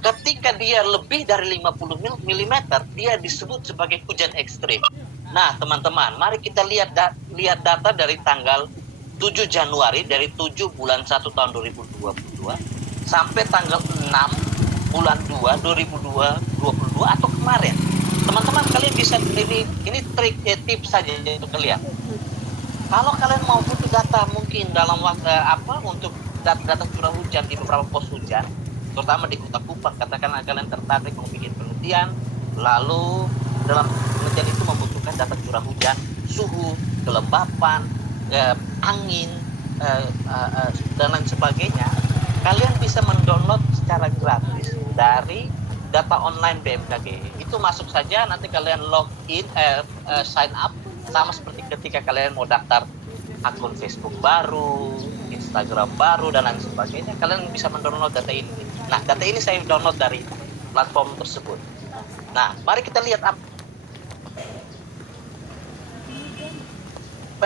Ketika dia lebih dari 50 mm, dia disebut sebagai hujan ekstrim. Nah, teman-teman, mari kita lihat data dari tanggal 7 Januari, dari 7 bulan 1 tahun 2022 sampai tanggal 6 bulan 2 2022 atau kemarin. Teman-teman, kalian bisa ini trik tips saja untuk kalian. Kalau kalian mau butuh data mungkin dalam waktu untuk data curah hujan di beberapa pos hujan, terutama di Kota Kupang, katakanlah kalian tertarik mau bikin penelitian, lalu dalam penelitian itu membutuhkan data curah hujan, suhu, kelembapan, angin, dan lain sebagainya, kalian bisa mendownload secara gratis dari data online BMKG. Itu masuk saja, nanti kalian login, sign up, sama seperti ketika kalian mau daftar akun Facebook baru, Instagram baru, dan lain sebagainya, kalian bisa mendownload data ini. Nah, data ini saya download dari platform tersebut. Nah, mari kita lihat apa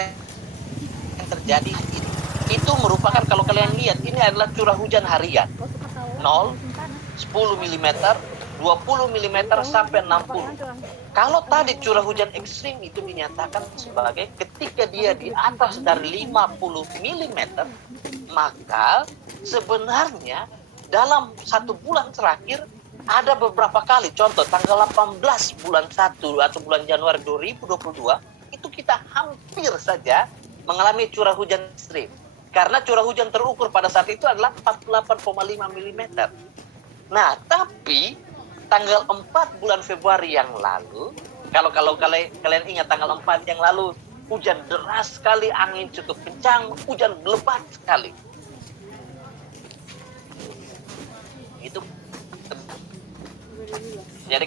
yang terjadi. Itu merupakan, kalau kalian lihat, ini adalah curah hujan harian. 0, 10 mm, 20 mm, sampai 60. Kalau tadi curah hujan ekstrim itu dinyatakan sebagai ketika dia di atas dari 50 mm, maka sebenarnya dalam 1 bulan terakhir ada beberapa kali, contoh tanggal 18 bulan 1 atau bulan Januari 2022, itu kita hampir saja mengalami curah hujan ekstrim. Karena curah hujan terukur pada saat itu adalah 48,5 mm. Nah, tapi tanggal 4 bulan Februari yang lalu, kalau kalian ingat tanggal 4 yang lalu, hujan deras sekali, angin cukup kencang, hujan lebat sekali. Itu jadi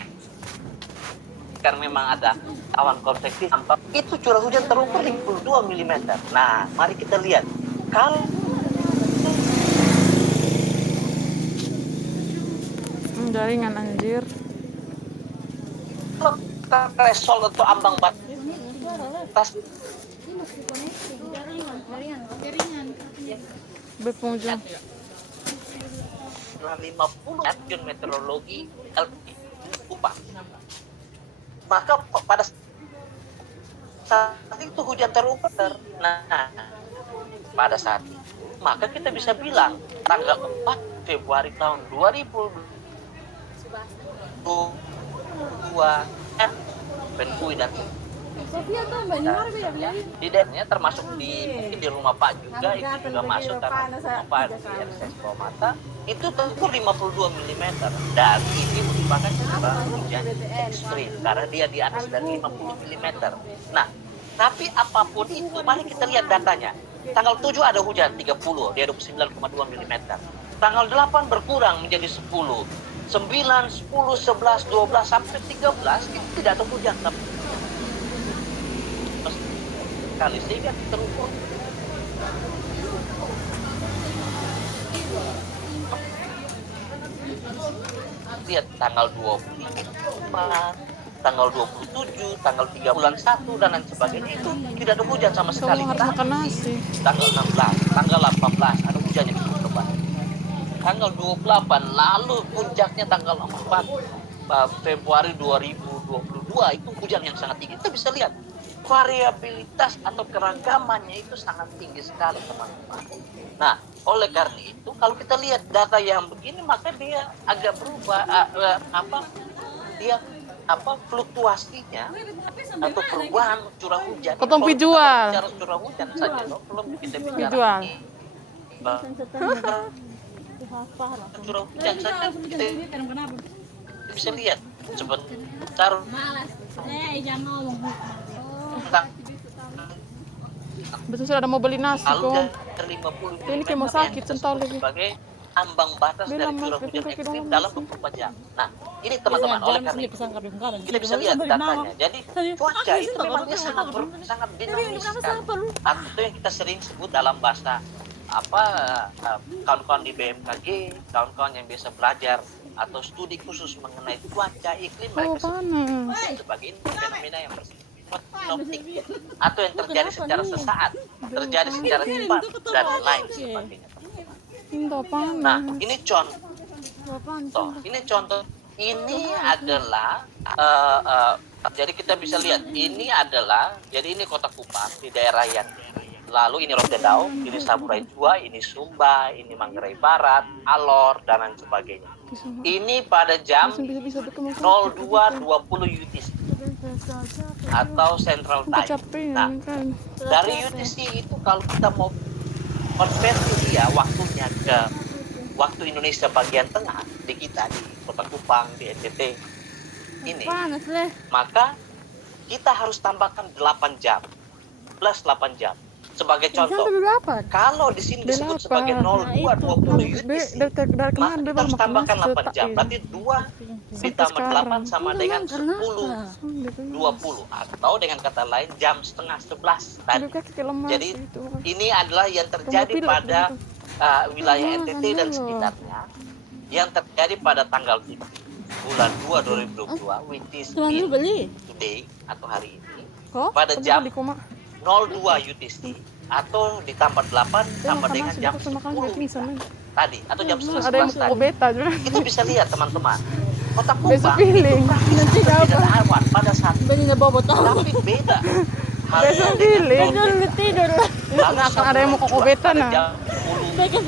karena memang ada awan konvektif, itu curah hujan terukur 52 mm. Nah, mari kita lihat. Kalau jaringan anjir. threshold atau ambang batas Berpengunjung 50 Action Meteorologi Kupang, maka pada saat itu hujan terukur. Nah, pada saat itu maka kita bisa bilang tanggal 4 Februari tahun 2022 Benkui dan di daerahnya termasuk mungkin di rumah Pak juga, itu juga masuk karena Pak di RSS Mata itu terukur 52 mm, dan ini merupakan curah hujan ekstrim karena dia di atas dari 50 mm. Nah, tapi apapun itu, mari kita lihat datanya. Tanggal 7 ada hujan 30, dia 29,2 mm. Tanggal 8 berkurang menjadi 10, 9, 10, 11, 12 sampai 13 itu tidak ada hujan sama sekali, sehingga terukur lihat tanggal 25, tanggal 27, tanggal 3 bulan 1 dan lain sebagainya, itu tidak ada hujan sama sekali. Kamu harus makan nasi. Tanggal 16, tanggal 18 ada hujan yang cukup lebat. Tanggal 28, lalu puncaknya tanggal 4 Februari 2022 itu hujan yang sangat tinggi. Kita bisa lihat variabilitas atau keragamannya itu sangat tinggi sekali, teman-teman. Nah, oleh karena itu kalau kita lihat data yang begini, maka dia agak berubah fluktuasinya atau perubahan curah hujan. Potong pijual. Cara curah hujan saja, belum kita bicara Pijual. curah hujan saja kita bisa lihat sebentar. Betul, sudah ada mau beli nasi kok. Ini kayak mau sakit centol lagi. Sebagai ambang batas dari curah hujan ekstrim dalam 24 jam. Nah, ini teman-teman, oleh karena itu kita bisa lihat datanya. Jadi cuaca itu memang dia sangat dinamis sekali. Atau yang kita sering sebut dalam bahasa kawan-kawan di BMKG, kawan-kawan yang biasa belajar atau studi khusus mengenai cuaca iklim, mereka sebut sebagai fenomena yang bersifat sinoptik atau yang terjadi secara sesaat, terjadi secara cepat dan lain sebagainya. Nah, ini contoh. Ini contoh. Ini adalah jadi kita bisa lihat ini adalah jadi ini Kota Kupang di daerah yang lalu ini Rotendao, ini Saburai Jua, ini Sumba, ini Manggarai Barat, Alor dan lain sebagainya. Ini pada jam 02.20 UTC atau Central Time. Nah, dari UTC itu kalau kita mau konversi dia waktunya ke waktu Indonesia bagian tengah di kita di Kota Kupang di NTT ini, maka kita harus tambahkan 8 jam plus 8 jam. Sebagai contoh, kalau di sini disebut sebagai 02.20 UTC, maka kita harus tambahkan 8 jam. Berarti 2 ditambah 8 sama dengan 10.20 atau dengan kata lain jam setengah 11 tadi. Jadi ini adalah yang terjadi pada wilayah NTT dan sekitarnya, yang terjadi pada tanggal 7 bulan 2 2022, which is today atau hari ini, pada jam 02 UTC atau ditambah 8 tambah dengan jam 10 tadi atau jam 11 tadi. Kita bisa lihat teman-teman, Kota Kupang itu praktis tidak ada awan pada saat itu, tapi beda halnya dengan tidur. Nggak akan ada yang mau kokobetan nah. Lihat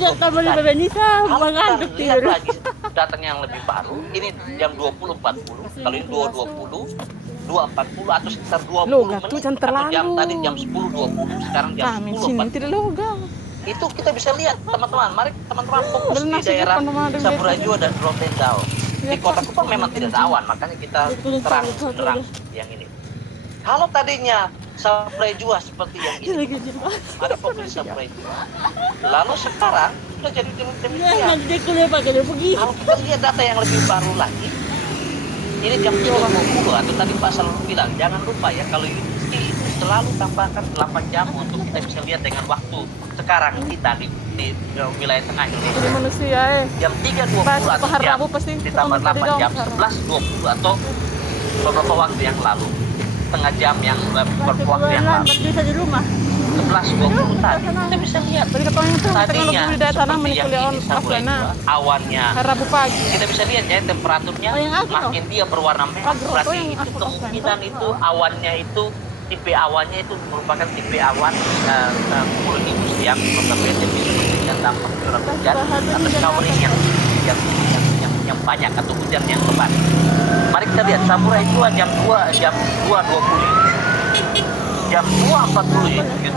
lagi datang yang lebih baru, ini jam 20.40, kalau ini 2.20 2.40 atau sekitar 20 menit atau jam tadi jam 10.20, sekarang jam 10.40. Itu kita bisa lihat teman-teman. Mari teman-teman fokus di daerah Saburai Jua dan Rotendao. Di Kota Kupang memang tidak ada awan, makanya kita terang yang ini. Kalau tadinya Saburai Jua seperti yang ini, ada fokus di Saburai Jua. Lalu sekarang sudah jadi demikian. Kalau kita lihat data yang lebih baru lagi, ini jam 3.20 atau tadi Pak selalu bilang, jangan lupa ya kalau UTC itu selalu tambahkan 8 jam untuk kita bisa lihat dengan waktu sekarang kita di wilayah tengah ini. Jadi manusia jam 3.20 atau jam ditambah 8 jam 11.20 atau beberapa waktu yang lalu, setengah jam yang beberapa waktu yang lalu, 11.20 tadi kita bisa lihat tadinya seperti yang ini Saburai Jua, awannya Rabu pagi. kita bisa lihat ya temperaturnya makin dia berwarna merah, berarti itu kemungkinan itu awannya itu tipe awannya itu merupakan tipe awan cumulonimbus yang notabene bisa memberikan dampak curah hujan atau showering yang banyak atau hujan yang lebat. Mari kita lihat Saburai Jua jam 2.20 jam 2.40 UTC,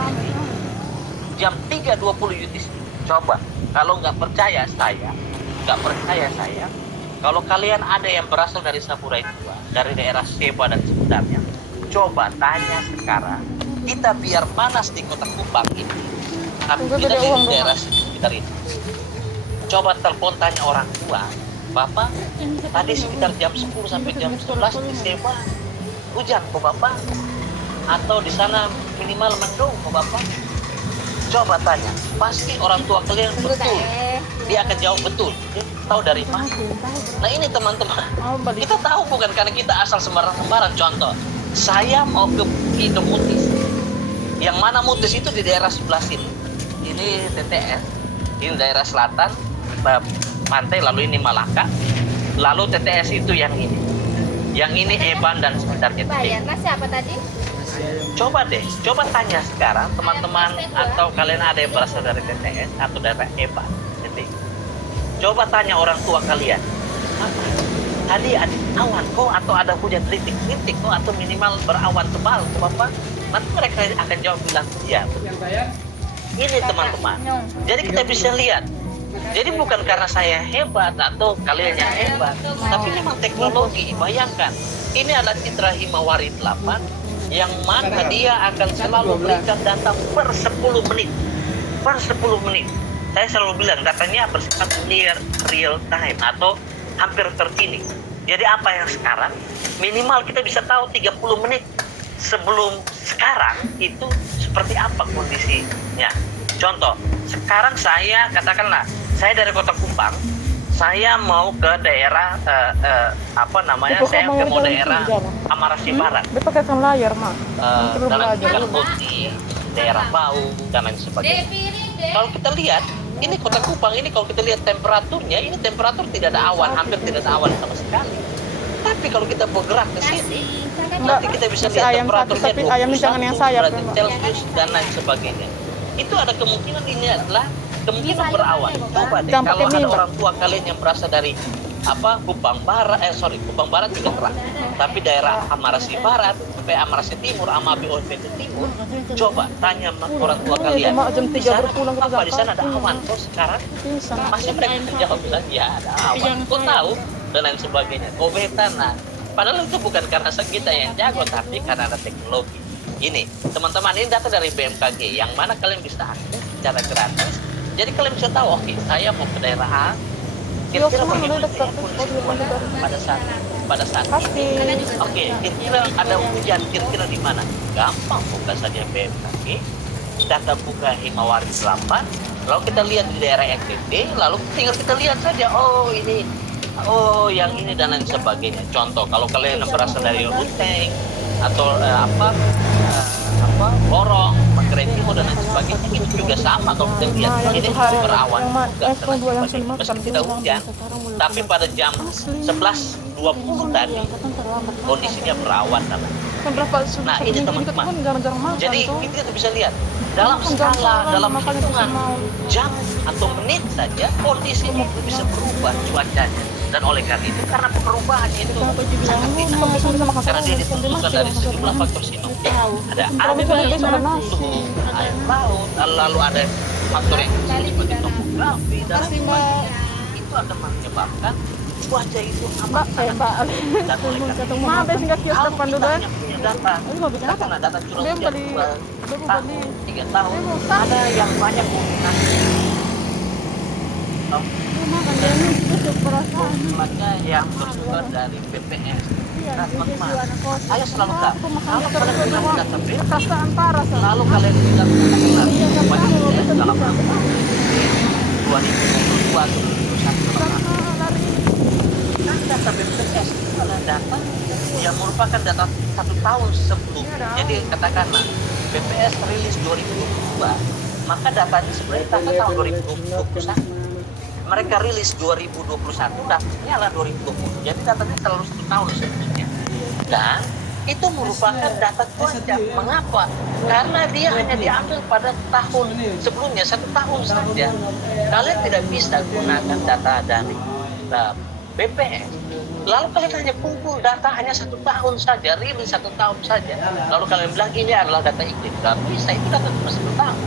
jam 3.20 UTC. Coba kalau nggak percaya saya, kalau kalian ada yang berasal dari Saburai Jua, dari daerah Seba dan sekitarnya, coba tanya sekarang. Kita biar panas di Kota Kupang ini, tapi kita di daerah sekitar ini. Coba telepon tanya orang tua, Bapak, tadi sekitar jam 10 sampai jam 11 di Seba hujan kok Bapak? Atau di sana minimal mendung kok Bapak? Coba tanya, pasti orang tua kalian betul. Dia akan jawab betul. Dia tahu dari mana? Nah ini teman-teman, kita tahu bukan karena kita asal sembarang-sembarang. Contoh, saya mau ke Indo Mutis. Yang mana Mutis itu di daerah sebelah sini. Ini TTS, ini daerah selatan, pantai, lalu ini Malaka. Lalu TTS itu yang ini. Yang ini Eban dan sekitarnya. Bayarnya siapa tadi? Coba tanya sekarang teman-teman atau kalian ada yang berasal dari TTS atau dari Eban. Coba tanya orang tua kalian. Tadi ada awan kok atau ada hujan rintik-rintik kok atau minimal berawan tebal kok Bapak? Nanti mereka akan jawab bilang iya. Ini teman-teman. Jadi kita bisa lihat. Jadi bukan karena saya hebat atau kalian yang hebat, tapi memang teknologi. Bayangkan, ini adalah Citra Himawari 8 yang mana dia akan selalu berikan data per 10 menit. Per 10 menit. Saya selalu bilang datanya bersifat near real time atau hampir terkini. Jadi apa yang sekarang minimal kita bisa tahu 30 menit sebelum sekarang itu seperti apa kondisinya. Contoh, sekarang saya katakanlah saya dari Kota Kupang, saya mau ke daerah saya mau daerah Amarasi Barat. Dia pakai layar mah. Dalam tinggal di daerah Bau dan lain sebagainya. Kalau kita lihat Ini Kota Kupang ini kalau kita lihat temperaturnya, ini temperatur tidak ada awan, hampir tidak ada awan sama sekali. Tapi kalau kita bergerak ke sini, nanti kita bisa Kasih lihat ayam satu, temperaturnya tapi ayamnya jangan yang 21 sayap, derajat Mbak. Celcius dan lain sebagainya. Itu ada kemungkinan ini adalah kemungkinan berawan. Coba deh, Jangan kalau pakai ada mie, Mbak. orang tua kalian yang berasal dari Kupang Barat, Kupang Barat juga terang. Tapi daerah Amarasi Barat sampai Amarasi Timur, Amabi Orveto Timur, coba tanya sama orang tua kalian. Cuma jam 3 Di sana baru pulang ke apa di sana ada Jakarta. awan? Kok sekarang Bisa. masih mereka jawab bilang ya ada awan. Kok tahu dan lain sebagainya. Kok beta nah. Padahal itu bukan karena kita yang jago, tapi karena ada teknologi. Ini teman-teman, ini data dari BMKG yang mana kalian bisa akses secara gratis. Jadi kalian bisa tahu, oke, saya mau ke daerah A, kira-kira bagaimana ya kondisi cuaca pada saat ini. Oke, kira-kira ada hujan, kira-kira di mana? Gampang, buka saja BMKG, data buka Himawari 8, lalu kita lihat di daerah NTT, lalu tinggal kita lihat saja, yang ini dan lain sebagainya. Contoh, kalau kalian berasal dari Ruteng atau Borong, Manggarai Timur dan lain sebagainya, itu juga sama kalau kita lihat ini berawan juga meski tidak hujan, tapi pada jam 11.20 tadi kondisinya berawan namanya. Nah ini teman-teman, jadi kita bisa lihat dalam skala, dalam hitungan jam atau menit saja kondisinya itu bisa berubah cuacanya. Dan oleh karena itu, karena perubahan itu sangat dinamis, karena dia ditentukan dari sejumlah faktor sinoptik. Ada angin, suhu, air laut, lalu ada faktor yang kecil seperti topografi dan lain sebagainya. Itu akan menyebabkan cuaca itu amat sangat dinamis. Dan oleh karena itu, kalau kita hanya punya data, karena data curah hujan 2 tahun, 3 tahun, ada yang banyak kemungkinan maka yang bersumber dari BPS. Nah teman-teman, saya selalu tahu kalau kalian bilang data BPS, lalu kalian bilang BPS dalam tahun 2022 atau 2021, kan data BPS itu adalah data yang merupakan data 1 tahun sebelumnya. Jadi katakanlah BPS rilis 2022, maka datanya sebenarnya data tahun 2021. Mereka rilis 2021, datanya adalah 2020. Jadi datanya selalu 1 tahun sebelumnya. Dan itu merupakan data cuaca. Mengapa? Karena dia hanya diambil pada tahun sebelumnya, 1 tahun saja. Kalian tidak bisa gunakan data dari BPS. Lalu kalian hanya kumpul data hanya 1 tahun saja, rilis 1 tahun saja. Lalu kalian bilang ini adalah data iklim. Tidak bisa, itu data cuma 1 tahun.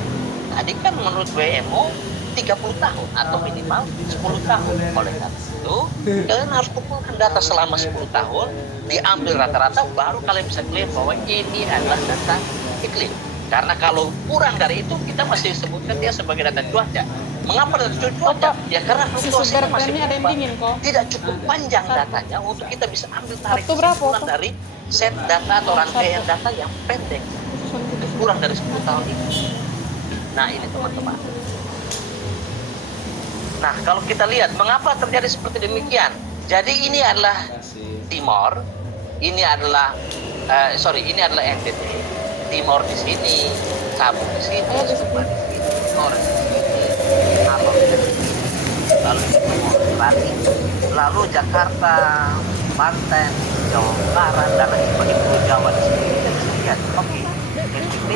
Tadi kan menurut WMO 30 tahun atau minimal 10 tahun. Oleh karena itu, kalian harus kumpulkan data selama 10 tahun, diambil rata-rata, baru kalian bisa klaim bahwa ini adalah data iklim. Karena kalau kurang dari itu, kita masih sebutkan dia sebagai data cuaca. Mengapa data cuaca? Ya karena fluktuasinya masih berubah. Tidak cukup panjang datanya untuk kita bisa ambil tarik kesimpulan dari set data atau rangkaian data yang pendek. Kurang dari 10 tahun ini. Nah ini teman-teman. Nah, kalau kita lihat mengapa terjadi seperti demikian. Jadi ini adalah Timor, ini adalah ini adalah NTT. Timor di sini, Sabah di sini, Sumba di sini, Flores di sini, Alor di sini, lalu Bali, lalu Jakarta, Banten, Jawa Barat dan lain sebagainya, Pulau Jawa di sini. Kita bisa lihat, oke, NTT,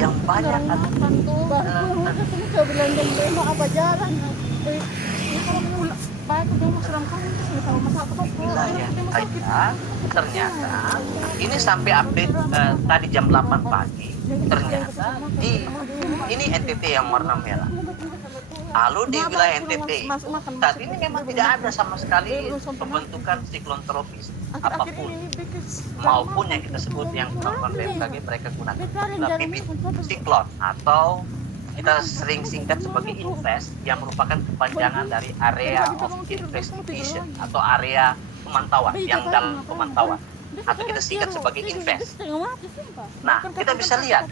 yang banyak ternyata ini sampai update tadi jam 8 pagi ternyata ini NTT yang warna merah. Lalu di wilayah NTT saat ini memang tidak ada sama sekali pembentukan siklon tropis apapun, maupun yang kita sebut yang melakukan BMKG mereka gunakan bibit siklon atau kita sering singkat sebagai INVEST yang merupakan kepanjangan dari Area of Investigation atau area pemantauan yang dalam pemantauan atau kita singkat sebagai INVEST. Nah kita bisa lihat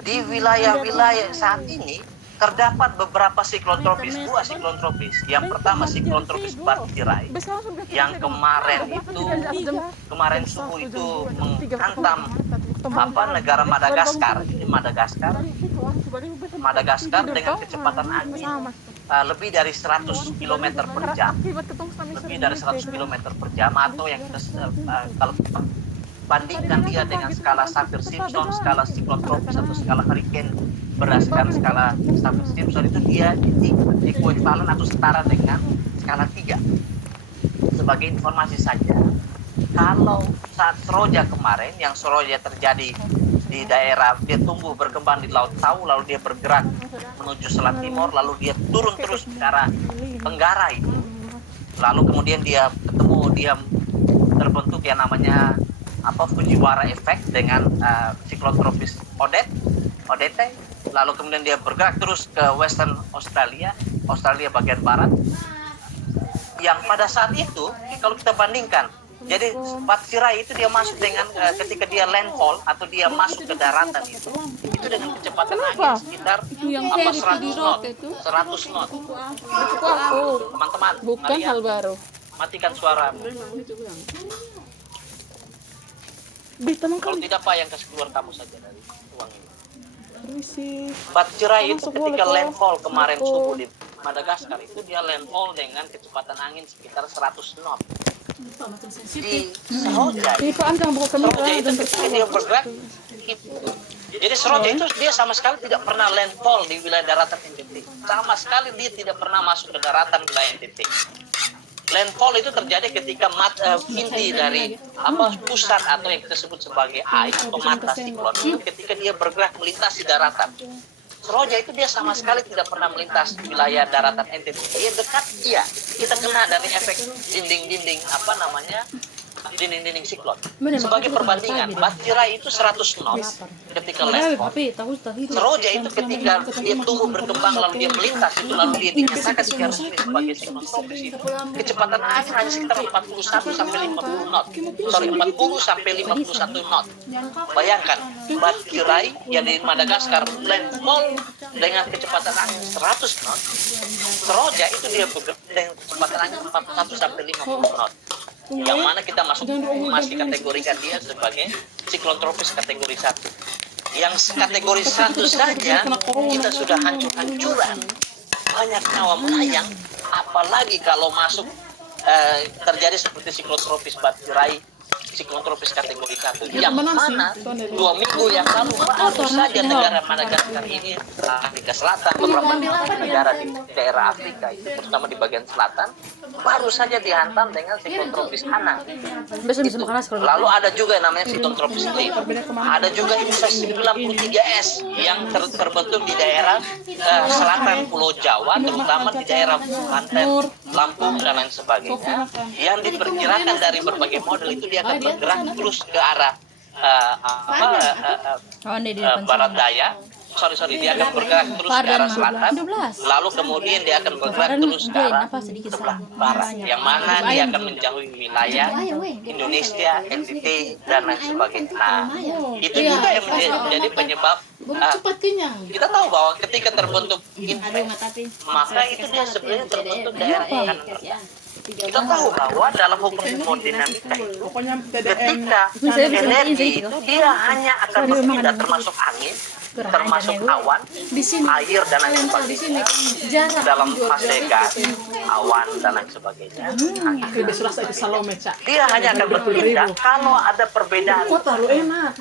di wilayah-wilayah saat ini terdapat beberapa siklon tropis, 2 siklon tropis. Yang pertama siklon tropis Bartirai, yang kemarin subuh itu menghantam negara Madagaskar. Jadi Madagaskar Madagaskar dengan kecepatan angin lebih dari 100 km per jam. Lebih dari 100 km per jam, atau yang kalau bandingkan dia dengan skala Saffir-Simpson, skala siklon tropis atau skala hurricane berdasarkan skala Saffir-Simpson, itu dia ekuivalen atau setara dengan skala 3. Sebagai informasi saja, kalau saat Seroja kemarin, yang Seroja terjadi di daerah, dia tumbuh berkembang di Laut Tau, lalu dia bergerak menuju Selat Timur, lalu dia turun terus ke arah Tenggara itu. Lalu kemudian dia terbentuk yang namanya Fujiwara Effect dengan siklon tropis Odette. Lalu kemudian dia bergerak terus ke Western Australia bagian barat. Yang pada saat itu kalau kita bandingkan, jadi Batsirai itu dia masuk dengan ketika dia landfall atau dia masuk ke daratan itu dengan kecepatan angin sekitar 100 knot. 100 knot. Teman-teman, Bukan hal baru. matikan suaramu. Kalau tidak Pak, yang kasih keluar kamu saja dari ruang ini. Batsirai itu ketika landfall kemarin subuh di Madagaskar itu dia landfall dengan kecepatan angin sekitar 100 knot. Di Seroja itu ketika dia bergerak, jadi Seroja itu dia sama sekali tidak pernah landfall di wilayah daratan NTT. Sama sekali dia tidak pernah masuk ke daratan wilayah NTT. Landfall itu terjadi ketika inti dari pusat atau yang kita sebut sebagai eye atau mata siklon itu ketika dia bergerak melintasi daratan. Seroja itu dia sama sekali tidak pernah melintas wilayah daratan NTT. Dia dekat, kita kena dari efek dinding-dinding dinding-dinding siklon. Sebagai perbandingan, Batsirai itu 100 knot ketika landfall. Seroja itu ketika dia tumbuh berkembang lalu dia melintas itu lalu dia dinyatakan secara resmi sebagai siklon tropis itu kecepatan angin hanya sekitar 41 sampai 50 knot. 40 sampai 51 knot. Bayangkan, Batsirai yang di Madagaskar landfall dengan kecepatan angin 100 knot. Seroja itu dia bergerak dengan kecepatan angin 41 sampai 50 knot. Yang mana kita masih kategorikan dia sebagai siklon tropis kategori 1. Yang kategori 1 saja kita sudah hancur-hancuran, banyak nyawa melayang, apalagi kalau masuk terjadi seperti siklon tropis Batsirai, siklon tropis kategori 1, yang mana 2 minggu yang lalu baru saja negara Madagaskar ini, Afrika Selatan, beberapa negara di daerah Afrika itu terutama di bagian selatan baru saja dihantam dengan siklon tropis Hana. Lalu ada juga yang namanya siklon tropis Lin. Ada juga Invest 93S yang terbentuk di daerah selatan Pulau Jawa, terutama di daerah Banten, Lampung dan lain sebagainya. Yang diperkirakan dari berbagai model itu dia akan bergerak terus ke arah barat daya. Dia akan bergerak terus ke arah selatan, lalu kemudian dia akan bergerak terus ke arah sebelah barat, yang mana dia akan menjauhi wilayah Indonesia, NTT dan lain sebagainya. Nah, itu juga yang menjadi penyebab kita tahu bahwa ketika terbentuk invest, maka itu dia sebenarnya terbentuk daerah yang kanan rendah. Kita tahu bahwa dalam hukum hemodinamika itu ketika energi itu dia hanya akan berpindah termasuk angin, termasuk awan, air dan lain sebagainya. Dalam fase gas, awan dan lain sebagainya. Dia hanya akan berpindah kalau ada perbedaan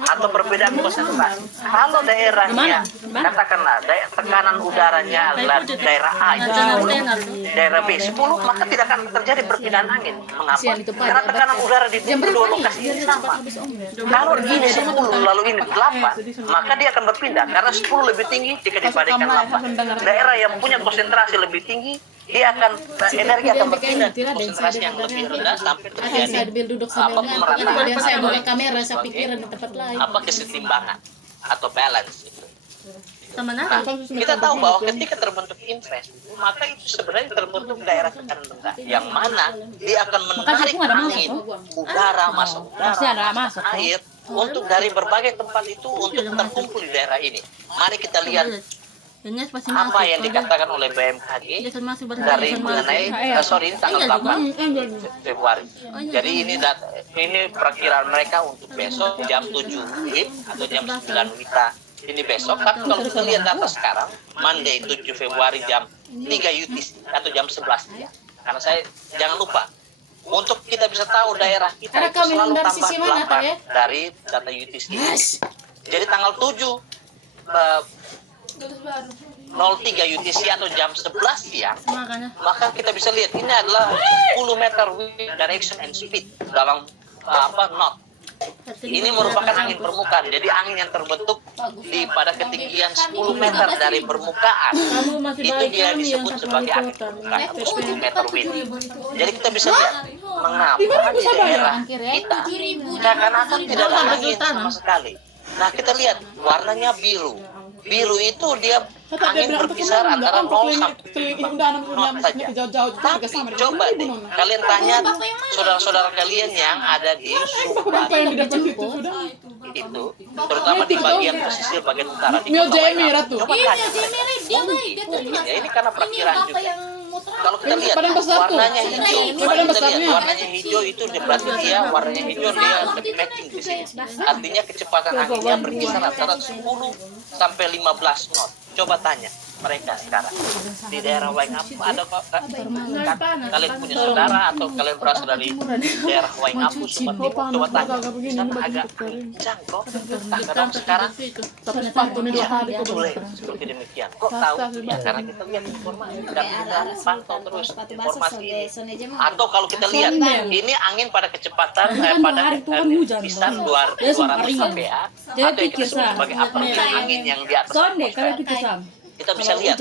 atau perbedaan konsentrasi. Kalau daerahnya katakanlah tekanan udaranya adalah daerah A itu 10, daerah B 10, maka tidak akan terjadi perpindahan angin. Mengapa? Karena tekanan udara di dua lokasi ini sama. Kalau ini 10 lalu ini 8, maka dia akan berpindah karena 10 lebih tinggi jika dibandingkan 8. Daerah yang punya konsentrasi lebih tinggi, dia akan energi akan berpindah ke konsentrasi yang lebih rendah sampai terjadi pemerataan kesetimbangan atau balance itu. Nah, kita tahu bahwa ketika terbentuk invest, maka itu sebenarnya terbentuk daerah tekanan rendah, yang mana dia akan menarik angin, udara, masuk udara, masuk air untuk dari berbagai tempat itu untuk terkumpul di daerah ini. Mari kita lihat apa yang dikatakan oleh BMKG dari mengenai ini tanggal 8 Februari. Jadi ini perakiraan mereka untuk besok jam 7 WIB atau jam 9 WITA ini besok. Tapi kalau kita lihat data sekarang, Monday 7 Februari jam 3 UTC atau jam 11 ya. Karena saya jangan lupa untuk kita bisa tahu daerah kita itu selalu tambah 8 dari data UTC. Jadi tanggal 7 03 UTC atau jam 11 siang, maka kita bisa lihat ini adalah 10 meter wind direction and speed dalam knot. Ini merupakan angin permukaan. Jadi angin yang terbentuk pada ketinggian 10 meter dari permukaan itu dia disebut sebagai angin permukaan atau 10 meter wind. Jadi kita bisa lihat mengapa di daerah kita seakan-akan tidak ada angin sama sekali. Nah, kita lihat warnanya biru. Biru itu dia angin berkisar antara 0 sampai 5 knot saja. Tapi coba deh, kalian tanya saudara-saudara kalian yang ada di Sumba itu, terutama di bagian pesisir bagian utara di Kota Waingapu. Coba tanya mereka. Ya, ini karena perkiraan juga. Kalau kita lihat warnanya hijau, warnanya hijau itu berarti dia warnanya hijau dia lebih matching di sini. Artinya kecepatan anginnya berkisar antara 10 sampai 15 knot. Coba tanya mereka sekarang di daerah Waingapu ada kok kalian punya saudara atau kalian berasal dari daerah Waingapu seperti itu, coba tanya di sana agak kencang kok. Nah, kadang sekarang boleh seperti demikian. Kok tahu? Ya karena kita lihat informasi dan kita pantau terus informasi ini. Atau kalau kita lihat ini angin pada kecepatan pada kisaran 200 kph atau yang kita sebut sebagai upper angin yang di atas atmosfer. Kita bisa lihat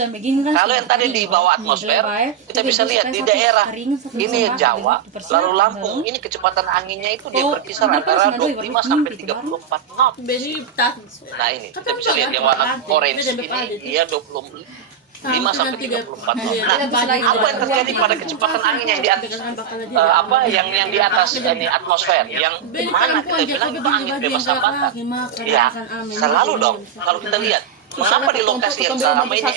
kalau yang tadi di bawah atmosfer, kita bisa lihat di daerah ini Jawa lalu Lampung, ini kecepatan anginnya itu dia berkisar antara 25 sampai 34 knot. Nah, ini kita bisa lihat yang warna orange ini dia 25 sampai 34 knot. Nah, apa yang terjadi pada kecepatan angin yang di atas yang di atas ini atmosfer, yang mana kita bilang itu angin bebas hambatan? Ya, selalu dong. Kalau kita lihat mengapa di lokasi yang sama ini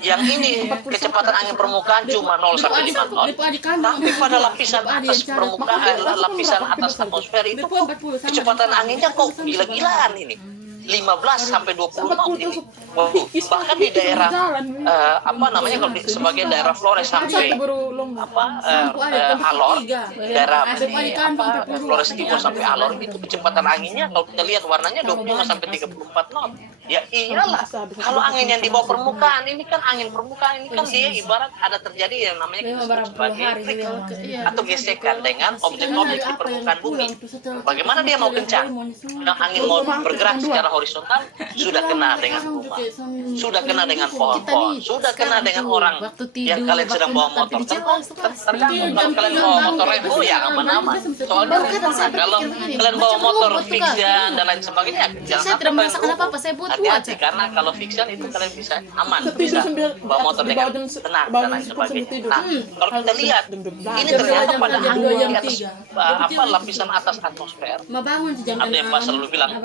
yang ini kecepatan angin permukaan cuma 0 sampai 5 knot, tapi pada lapisan atas permukaan, lapisan atas atmosfer itu kecepatan anginnya kok gila-gilaan ini. 15 sampai 20 knot ini. Bahkan di daerah kalau sebagai daerah Flores sampai Alor, daerah Flores Timur sampai Alor itu kecepatan anginnya kalau kita lihat warnanya 25 sampai 34 knot. Ya iyalah, kalau angin yang di bawah permukaan ini kan angin permukaan ini kan dia ibarat ada terjadi yang namanya sebagai friction atau gesekan dengan objek-objek di permukaan bumi. Bagaimana dia mau kencang? Yang angin mau bergerak secara horizontal sudah kena dengan rumah, sudah kena dengan pohon-pohon, sudah kena dengan orang yang kalian sedang bawa motor. Tergantung kalau kalian bawa motor Revo ya aman-aman. Soalnya kalau kalian bawa motor fiction dan lain sebagainya, jangan sampai hati-hati karena kalau fiction itu kalian bisa aman, bisa bawa motor dengan tenang dan lain sebagainya. Nah, kalau kita lihat ini ternyata pada angin di atas lapisan atas atmosfer, atau yang Pak selalu bilang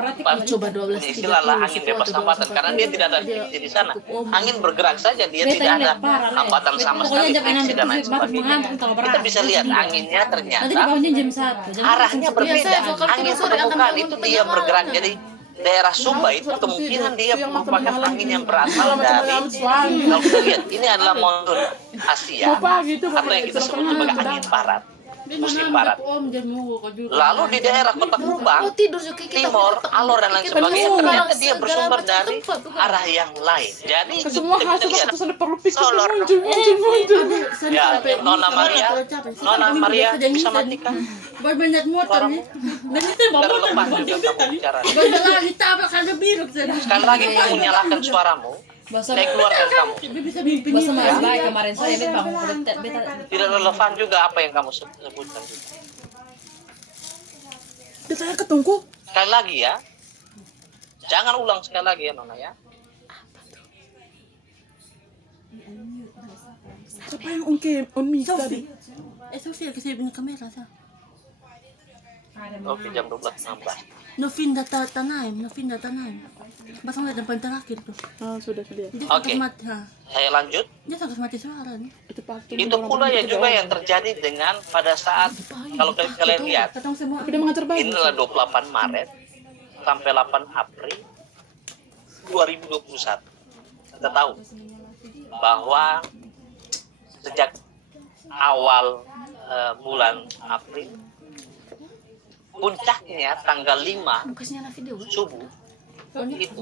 istilah angin bebas hambatan karena dia tidak ada friksi di sana. Angin bergerak saja, dia tidak ada hambatan sama sekali, friksi dan lain sebagainya. Kita bisa lihat anginnya ternyata arahnya berbeda. Angin permukaan itu dia bergerak, jadi daerah Sumba itu kemungkinan dia merupakan angin yang berasal dari, kalau kita lihat ini adalah monsun Asia atau yang kita sebut sebagai angin barat, musim barat. Lalu di daerah Kota Kupang, Timor, Alor dan lain sebagainya ternyata dia bersumber dari arah yang lain. Jadi kita bisa lihat Solor. Ya, Nona Maria bisa matikan banyak motornya. Dan itu bawa motor juga kamu bicara. Sekali lagi kamu nyalakan suaramu. Saya keluarkan kamu. Bahasa baik kemarin saya Tidak relevan juga apa yang kamu sebutkan juga. Saya ketungku. Sekali lagi ya. Jangan ulang sekali lagi ya Nona ya. Siapa yang on mic tadi? Sophie kasi punya kamera sa. Oke, jam 12.16. Novin data tanaim. Basang na depan terakhir tuh. Sudah. Oke. Saya lanjut. Dia sangat mati suara nih. Itu pula ya juga yang terjadi dengan pada saat kalau kalian lihat Dia mengajar bagus. inilah 28 Maret sampai 8 April 2021. Kita tahu bahwa sejak awal bulan April, puncaknya tanggal 5 Kasihnya na video. subuh itu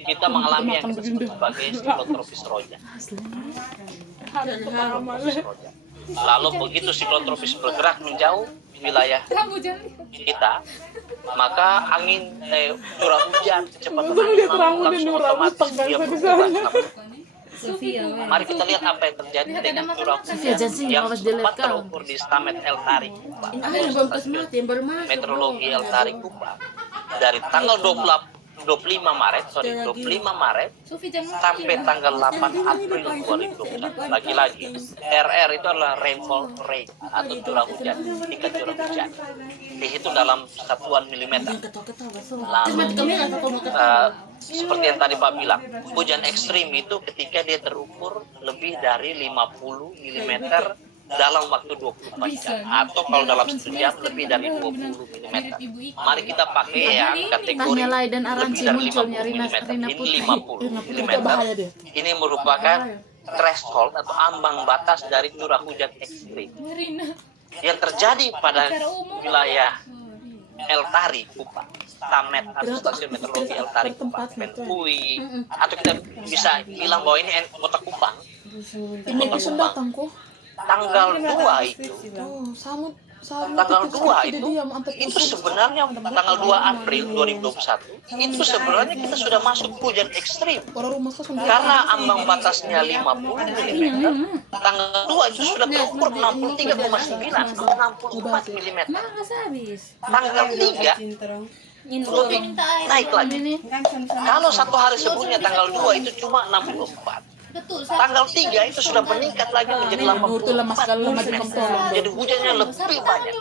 kita mengalami yang kita sebut sebagai siklon tropis Roja. Lalu begitu siklon tropis bergerak menjauh wilayah kita, maka angin curah hujan kecepatan langsung otomatis dia berubah. Mari kita lihat apa yang terjadi dengan curah hujan yang sempat terukur di Stamet El Tarik Kupang, meteorologi El Tarik Kupang, dari tanggal 25 Maret sampai tanggal 8 April 2021. Lagi-lagi RR itu adalah rainfall rate atau curah hujan, tingkat curah hujan dihitung dalam satuan milimeter. Lalu seperti yang tadi Pak bilang, hujan ekstrim itu ketika dia terukur lebih dari 50 mm dalam waktu 24 jam, atau kalau dalam sejam lebih dari 20 mm. Mari kita pakai yang kategori lebih dari 50 mm. Ini 50 mm. Ini merupakan threshold atau ambang batas dari curah hujan ekstrim yang terjadi pada wilayah El Tarik Kupang, Stamet atau stasiun meteorologi El Tarik Kupang, Mentui, atau kita bisa bilang bahwa ini kota Kupang. Ini bisa datang kok. Tanggal 2 itu, tanggal 2 itu sebenarnya tanggal 2 April 2021 itu sebenarnya kita sudah masuk hujan ekstrim karena ambang batasnya 50 mm. Tanggal 2 itu sudah terukur 63,9 64 mm. Tanggal 3 lebih naik lagi. Kalau satu hari sebelumnya tanggal 2 itu cuma 64. Tanggal 3 itu sudah meningkat lagi menjadi 84 mm. Jadi hujannya lebih banyak.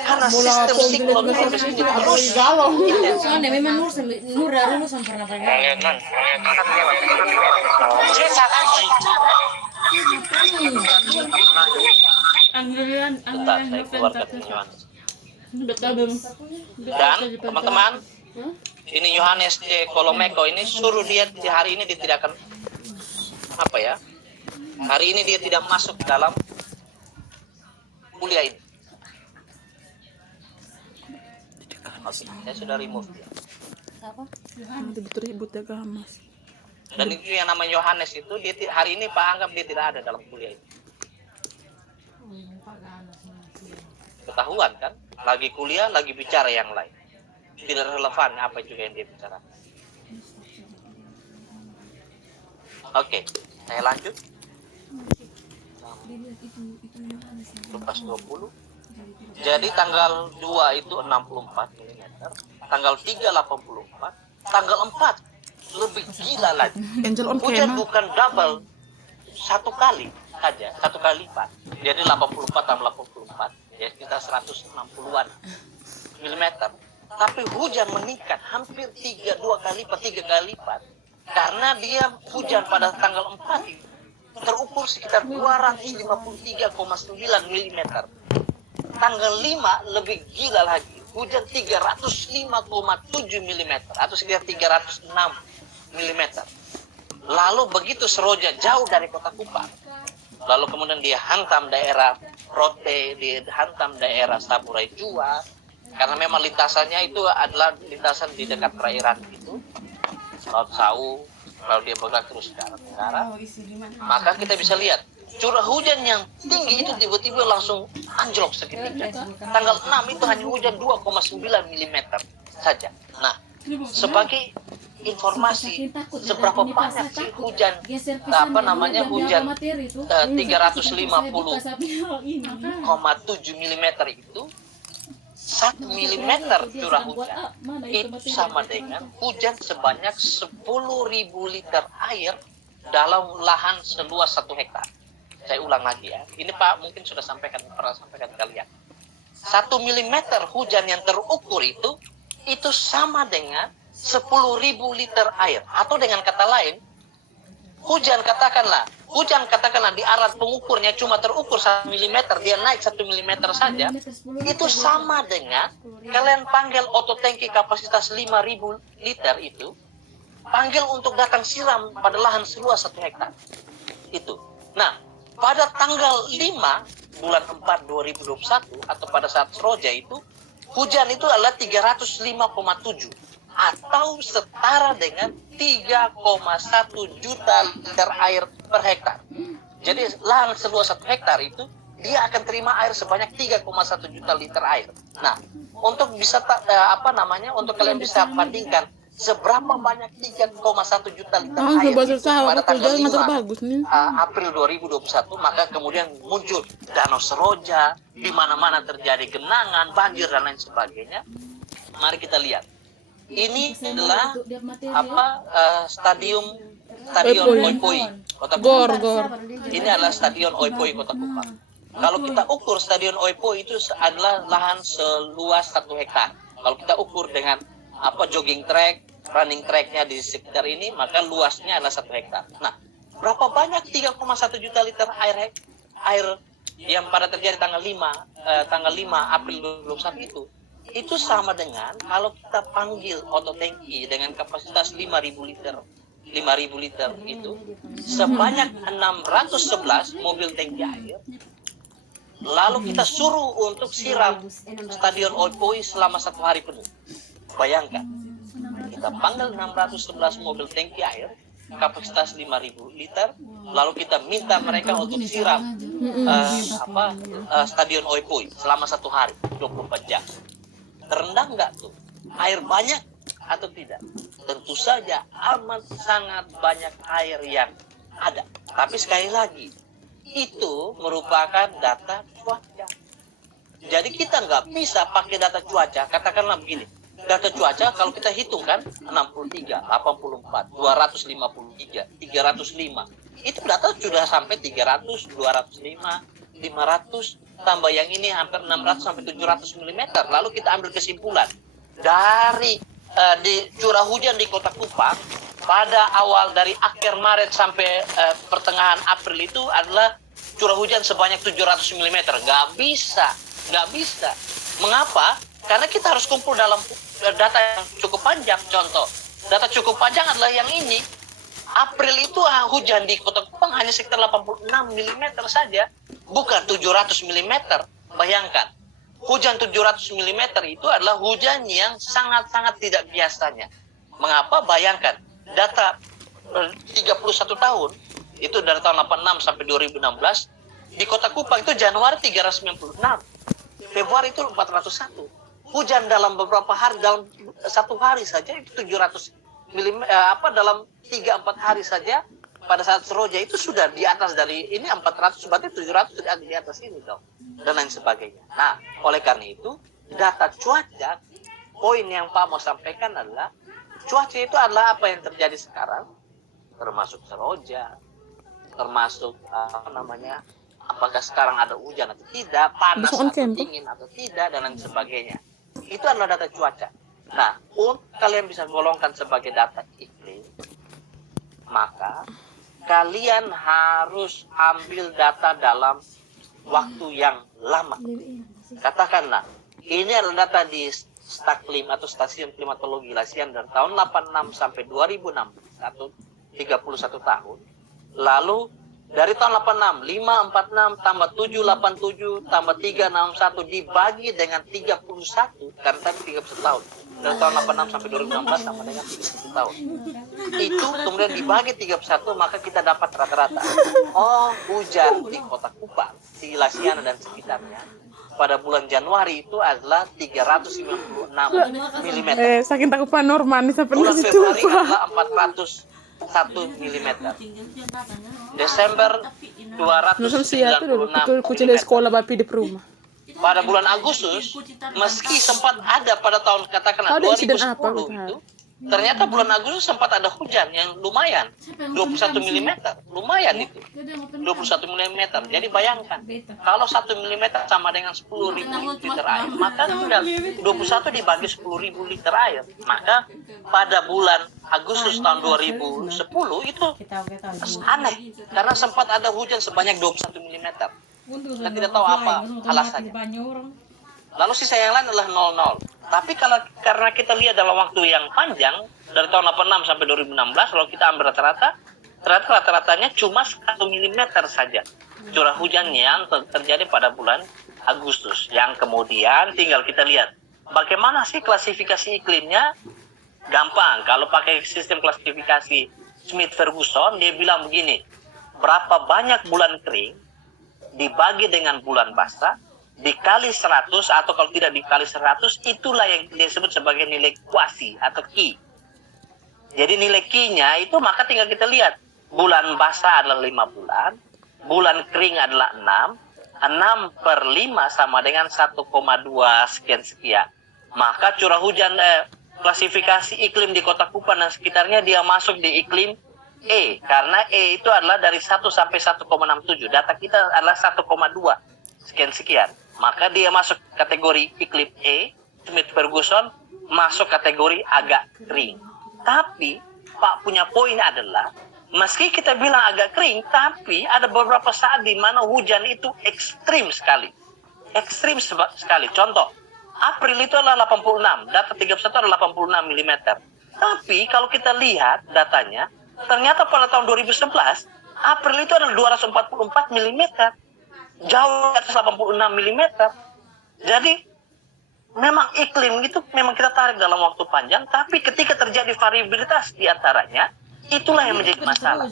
Karena sistem siklon tropis ini terus intens. Memang nur daru sampai pernah Bentar, saya keluarkan Yohanes. Dan teman-teman, ini Yohanes Kolomeko ini suruh dia di hari ini dia tidak akan hari ini dia tidak masuk dalam kuliah ini. Oke, saya sudah remove dia. Dan itu yang namanya Yohanes itu dia hari ini Pak anggap dia tidak ada dalam kuliah ini. Ketahuan kan? Lagi kuliah, lagi bicara yang lain. Tidak relevan apa juga yang dia bicara. Oke, saya lanjut. Lepas 20. Jadi tanggal 2 itu 64 mm, tanggal 3 84, tanggal 4 lebih gila lagi. Hujan bukan double satu kali saja, satu kali lipat. Jadi 84 tambah 84, ya sekitar 160-an milimeter. Tapi hujan meningkat hampir 3 kali lipat karena dia hujan pada tanggal 4 itu terukur sekitar 253,9 mm. Tanggal 5 lebih gila lagi, hujan 305,7 mm atau sekitar 306 mm. Lalu begitu Seroja jauh dari kota Kupang, lalu kemudian dia hantam daerah Rote, dia hantam daerah Saburai Jua, karena memang lintasannya itu adalah lintasan di dekat perairan itu, Laut Sau, lalu dia bergerak terus ke arah tenggara. Maka kita bisa lihat curah hujan yang tinggi itu tiba-tiba langsung anjlok seketika. Tanggal 6 itu hanya hujan 2,9 mm saja. Nah, sebagai informasi seberapa banyak sih hujan hujan 350,7 mm itu 1 mm curah hujan itu sama dengan hujan sebanyak 10.000 liter air dalam lahan seluas 1 hektar. Saya ulang lagi ya. Ini Pak mungkin sudah pernah sampaikan kalian. 1 mm hujan yang terukur itu sama dengan 10.000 liter air. Atau dengan kata lain, hujan katakanlah hujan katakanlah di alat pengukurnya cuma terukur 1 mm, dia naik 1 mm saja, itu sama dengan kalian panggil auto tangki kapasitas 5.000 liter itu, panggil untuk datang siram pada lahan seluas 1 hektar. Itu. Nah, pada tanggal 5 bulan 4 2021 atau pada saat Seroja itu, hujan itu adalah 305,7 atau setara dengan 3,1 juta liter air per hektar. Jadi lahan seluas 1 hektar itu dia akan terima air sebanyak 3,1 juta liter air. Nah, untuk bisa untuk kalian bisa bandingkan seberapa banyak 3,1 juta liter air pada tanggal 5 April 2021, maka kemudian muncul Danau Seroja, di mana-mana terjadi genangan, banjir dan lain sebagainya. Mari kita lihat. Ini adalah stadion Oipoi Kota Kupang. Ini adalah stadion Oipoi Kota Kupang. Kalau kita ukur stadion Oipoi itu adalah lahan seluas 1 hektar. Kalau kita ukur dengan jogging track, running tracknya di sekitar ini, maka luasnya adalah 1 hektar. Nah, berapa banyak 3,1 juta liter air yang pada terjadi tanggal 5 April 2021 itu sama dengan kalau kita panggil auto tangki dengan kapasitas 5.000 liter itu sebanyak 611 mobil tangki air, lalu kita suruh untuk siram stadion Oipoi selama 1 hari penuh. Bayangkan, kita panggil 611 mobil tangki air kapasitas 5.000 liter, lalu kita minta mereka untuk siram stadion Oipoi selama 1 hari 24 jam. Terendam nggak tuh? Air banyak atau tidak? Tentu saja amat sangat banyak air yang ada. Tapi sekali lagi, itu merupakan data cuaca. Jadi kita nggak bisa pakai data cuaca. Katakanlah begini, data cuaca kalau kita hitung kan 63, 84, 253, 305. Itu data sudah sampai 300, 205, 500, tambah yang ini hampir 600 sampai 700 mm. Lalu kita ambil kesimpulan dari di curah hujan di Kota Kupang pada awal dari akhir Maret sampai pertengahan April itu adalah curah hujan sebanyak 700 mm. Nggak bisa. Mengapa? Karena kita harus kumpul dalam data yang cukup panjang. Contoh, data cukup panjang adalah yang ini. April itu hujan di Kota Kupang hanya sekitar 86 mm saja, bukan 700 mm. Bayangkan, hujan 700 mm itu adalah hujan yang sangat-sangat tidak biasanya. Mengapa? Bayangkan, data 31 tahun, itu dari tahun 86 sampai 2016, di Kota Kupang itu Januari 396, Februari itu 401. Hujan dalam beberapa hari, dalam 1 hari saja itu 700 dalam 3-4 hari saja pada saat Seroja itu sudah di atas dari ini 400, berarti 700 sudah di atas ini dong, dan lain sebagainya. Nah, oleh karena itu data cuaca, poin yang Pak mau sampaikan adalah cuaca itu adalah apa yang terjadi sekarang, termasuk Seroja, termasuk apakah sekarang ada hujan atau tidak, panas atau dingin atau tidak, dan lain sebagainya. Itu adalah data cuaca. Nah, untuk kalian bisa golongkan sebagai data iklim, maka kalian harus ambil data dalam waktu yang lama. Katakanlah, ini adalah data di Staklim atau Stasiun Klimatologi Lasian dari tahun 86 sampai 2016 atau 31 tahun. Lalu dari tahun 86, 546 tambah 787 tambah 361 dibagi dengan 31, karena tadi 31 tahun. Dari tahun 86 sampai 2016 sama dengan 31 tahun. Itu kemudian dibagi 31, maka kita dapat rata-rata. Oh, hujan di Kota Kupang, di Lasiana dan sekitarnya pada bulan Januari itu adalah 396 mm. Saking takut panormal nih sampai bulan situ, Februari Pak. adalah 401 mm. Desember 296 kucing mm. dari sekolah bapi di rumah. Pada bulan Agustus, meski sempat ada pada tahun katakanlah Ada insiden 2010 apa, itu Ternyata bulan Agustus sempat ada hujan yang lumayan, 21 mm, lumayan itu, 21 mm. Jadi bayangkan, kalau 1 mm sama dengan 10.000 liter air, maka sudah 21 dibagi 10.000 liter air. Maka pada bulan Agustus tahun 2010 itu aneh, karena sempat ada hujan sebanyak 21 mm. Kita tidak tahu apa alasannya. Lalu sisa yang lain adalah 00. Tapi karena kita lihat dalam waktu yang panjang, dari tahun 86 sampai 2016, kalau kita ambil rata-rata, ternyata rata-ratanya cuma 1 mm saja curah hujan yang terjadi pada bulan Agustus. Yang kemudian tinggal kita lihat, bagaimana sih klasifikasi iklimnya? Gampang, kalau pakai sistem klasifikasi Smith-Ferguson, dia bilang begini, berapa banyak bulan kering dibagi dengan bulan basah, dikali 100, atau kalau tidak dikali 100, itulah yang disebut sebagai nilai kuasi atau Q. Jadi nilai Q-nya itu, maka tinggal kita lihat, bulan basah adalah 5 bulan, bulan kering adalah 6, 6 per 5 sama dengan 1,2 sekian. Maka curah hujan klasifikasi iklim di Kota Kupang dan sekitarnya dia masuk di iklim E, karena E itu adalah dari 1 sampai 1,67. Data kita adalah 1,2 sekian. Maka dia masuk kategori iklim E. Smith-Ferguson masuk kategori agak kering. Tapi Pak punya poin adalah, meski kita bilang agak kering, tapi ada beberapa saat di mana hujan itu ekstrim sekali. Ekstrim sekali. Contoh, April itu adalah 86, data 31 adalah 86 mm. Tapi kalau kita lihat datanya, ternyata pada tahun 2011, April itu adalah 244 mm. Jauh di atas 86 mm. Jadi memang iklim itu memang kita tarik dalam waktu panjang, tapi ketika terjadi variabilitas di antaranya, itulah yang menjadi masalah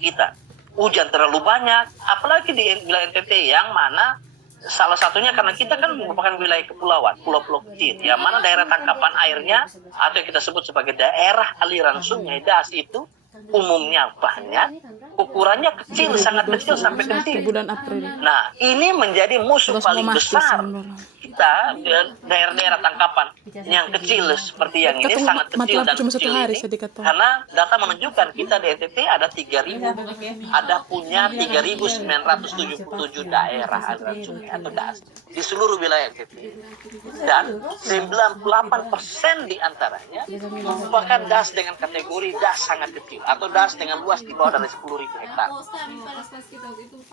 kita. Hujan terlalu banyak, apalagi di wilayah NTT yang mana salah satunya karena kita kan merupakan wilayah kepulauan, pulau-pulau kecil, yang mana daerah tangkapan airnya atau yang kita sebut sebagai daerah aliran sungai das itu umumnya banyak, ukurannya kecil, sangat kecil sampai kecil. Bulan April. Nah, ini menjadi musuh paling besar kita, daerah-daerah tangkapan yang kecil seperti yang ini, sangat kecil dan kecil ini. Karena data menunjukkan kita di NTT ada 3.000, ada punya 3.977 daerah aliran sungai atau das di seluruh wilayah NTT. Dan 98% di antaranya merupakan das dengan kategori das sangat kecil atau das dengan luas di bawah dari 10.000 hektar.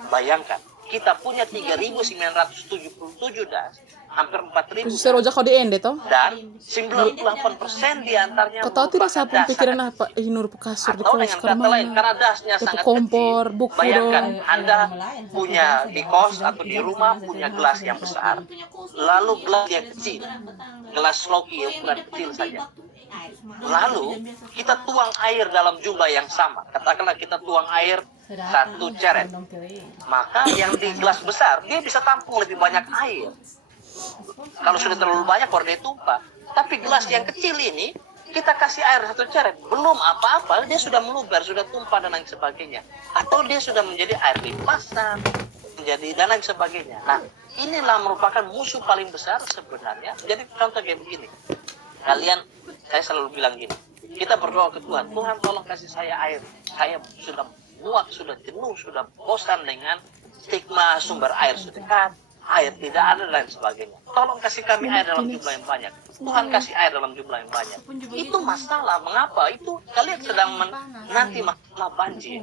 Bayangkan, kita punya 3.977 das, hampir 4.000. Seroja kau di ende toh? Dan 98% di antaranya kau tahu tidak siapa pikiran apa Hinur kasur di atau dengan kata lain, karena dasnya sangat kompor, kecil. buku Bayangkan, Anda punya di kos atau di rumah punya gelas yang besar, lalu gelas yang kecil, gelas loki yang ukuran kecil saja. Lalu kita tuang air dalam jumlah yang sama. Katakanlah kita tuang air 1 ceret. Maka yang di gelas besar dia bisa tampung lebih banyak air. Kalau sudah terlalu banyak baru dia tumpah. Tapi gelas yang kecil ini kita kasih air 1 ceret, belum apa-apa dia sudah meluber, sudah tumpah dan lain sebagainya. Atau dia sudah menjadi air limpasan, menjadi dan lain sebagainya. Nah, inilah merupakan musuh paling besar sebenarnya. Jadi contoh kayak begini. Saya selalu bilang gini, kita berdoa ke Tuhan, Tuhan tolong kasih saya air. Saya sudah muak, sudah jenuh, sudah bosan dengan stigma sumber air sedekat, air tidak ada dan lain sebagainya. Tolong kasih kami air dalam jumlah yang banyak. Tuhan kasih air dalam jumlah yang banyak. Itu masalah. Mengapa? Itu kalian sedang nanti masalah banjir,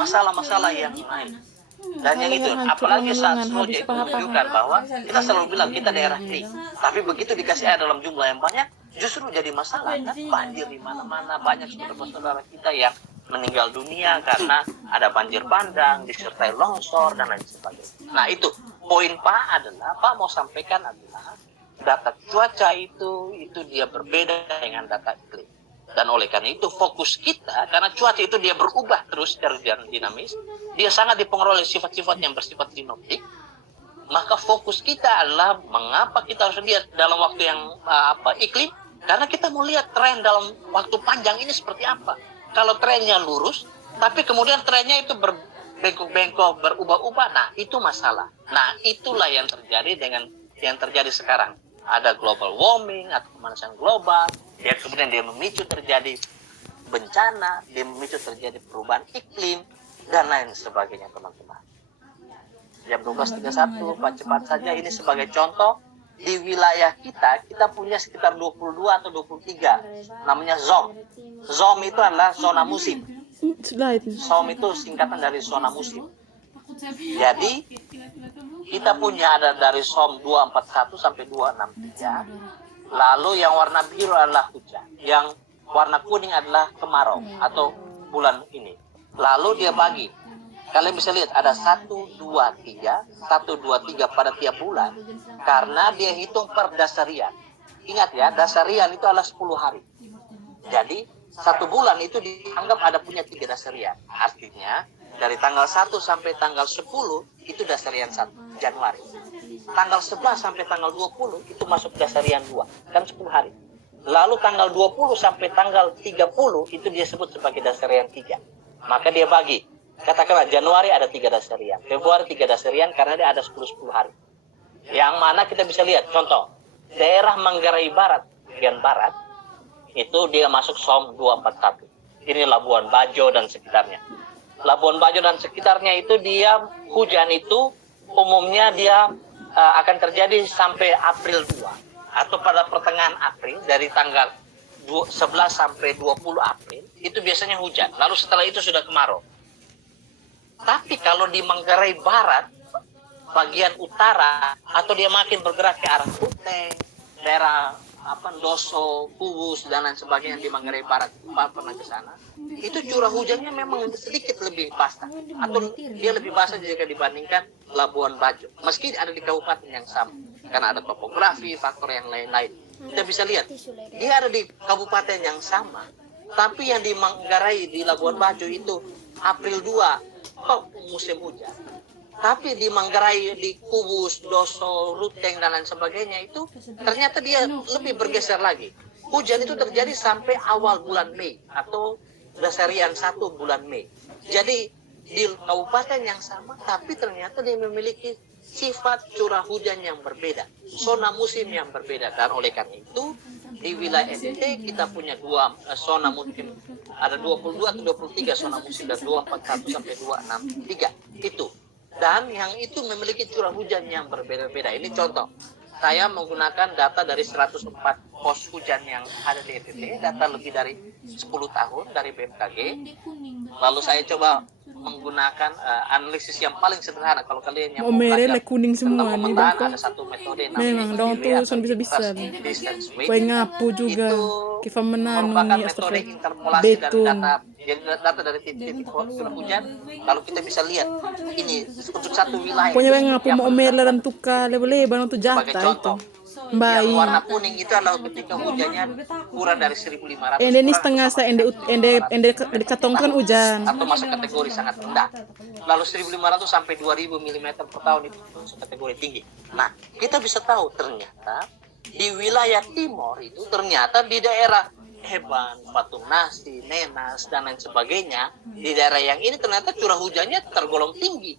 masalah-masalah yang lain. Dan yang itu, apalagi saat Soja itu menunjukkan bahwa kita selalu bilang kita daerah kering, tapi begitu dikasih air dalam jumlah yang banyak, justru jadi masalah kan? Banjir di mana-mana, banyak saudara-saudara kita yang meninggal dunia karena ada banjir bandang disertai longsor dan lain sebagainya. Nah itu poin Pak adalah, Pak mau sampaikan adalah data cuaca itu dia berbeda dengan data iklim. Dan oleh karena itu fokus kita, karena cuaca itu dia berubah terus secara dinamis, dia sangat dipengaruhi oleh sifat-sifat yang bersifat sinoptik. Maka fokus kita adalah mengapa kita harus lihat dalam waktu yang iklim, karena kita mau lihat tren dalam waktu panjang ini seperti apa. Kalau trennya lurus, tapi kemudian trennya itu berbengkok-bengkok, berubah-ubah, nah itu masalah. Nah itulah yang terjadi dengan yang terjadi sekarang. ada global warming atau pemanasan global, kemudian dia memicu terjadi bencana, dia memicu terjadi perubahan iklim, dan lain sebagainya teman-teman. Jam 12.31, Pak, cepat saja ini sebagai contoh. Di wilayah kita punya sekitar 22 atau 23, namanya ZOM. ZOM itu adalah zona musim. Sudah itu. ZOM itu singkatan dari zona musim. Jadi kita punya ada dari ZOM 241 sampai 263. Lalu yang warna biru adalah hujan, yang warna kuning adalah kemarau atau bulan ini. Lalu dia bagi. Kalian bisa lihat ada 1, 2, 3, 1, 2, 3 pada tiap bulan, karena dia hitung per dasarian. Ingat ya, dasarian itu adalah 10 hari. Jadi satu bulan itu dianggap ada punya 3 dasarian. Artinya dari tanggal 1 sampai tanggal 10 itu dasarian 1 Januari. Tanggal 11 sampai tanggal 20 itu masuk dasarian 2, kan 10 hari. Lalu tanggal 20 sampai tanggal 30 itu dia sebut sebagai dasarian 3. Maka dia bagi. Katakanlah Januari ada 3 dasarian, Februari 3 dasarian, karena dia ada 10 hari. Yang mana kita bisa lihat, contoh, daerah Manggarai Barat, bagian barat, itu dia masuk ZOM 241. Ini Labuan Bajo dan sekitarnya. Labuan Bajo dan sekitarnya itu dia hujan itu umumnya dia akan terjadi sampai April 2. Atau pada pertengahan April, dari tanggal 11 sampai 20 April, itu biasanya hujan. Lalu setelah itu sudah kemarau. Tapi kalau di Manggarai Barat, bagian utara, atau dia makin bergerak ke arah Ruteng, daerah Doso, Kuwus, dan lain sebagainya di Manggarai Barat, pernah ke sana, itu curah hujannya memang sedikit lebih basah, atau dia lebih basah jika dibandingkan Labuan Bajo, meski ada di kabupaten yang sama, karena ada topografi, faktor yang lain-lain. Kita bisa lihat, dia ada di kabupaten yang sama, tapi yang di Manggarai, di Labuan Bajo itu April 2, musim hujan. Tapi di Manggarai, di Kuwus, Doso, Ruteng, dan lain sebagainya itu ternyata dia lebih bergeser lagi. Hujan itu terjadi sampai awal bulan Mei atau dasarian 1 bulan Mei. Jadi di kabupaten yang sama, tapi ternyata dia memiliki sifat curah hujan yang berbeda, zona musim yang berbeda. Dan oleh karena itu di wilayah NTT kita punya 2 zona musim, ada 22 atau 23 zona musim, dan 241 sampai 263 itu. Dan yang itu memiliki curah hujan yang berbeda-beda. Ini contoh, saya menggunakan data dari 104 pos hujan yang ada di NTT, data lebih dari 10 tahun dari BMKG. Lalu saya coba menggunakan analisis yang paling sederhana. Kalau kalian yang mau belajar kuning semua tentang nih, pemetaan, dong. ada satu metode Memang dong tuh son bisa-bisa. Kue ngapu juga. Kifa menanu merupakan nih, metode astagfirullah. interpolasi dari Betul. data dari titik curah hujan. Lalu kita bisa lihat ini untuk satu wilayah. Pokoknya yang ngapu yang mau omerla dan tuka lebar-lebar untuk sebagai jata itu. contoh, yang Baik. warna kuning itu adalah ketika hujannya kurang dari 1.500. Ende ini setengah sa ende katongkan hujan. Atau masuk kategori sangat rendah. Lalu 1.500 sampai 2.000 mm per tahun itu masuk kategori tinggi. Nah, kita bisa tahu ternyata di wilayah timur itu ternyata di daerah Eban, Patung Nasi, Nenas, dan lain sebagainya, di daerah yang ini ternyata curah hujannya tergolong tinggi.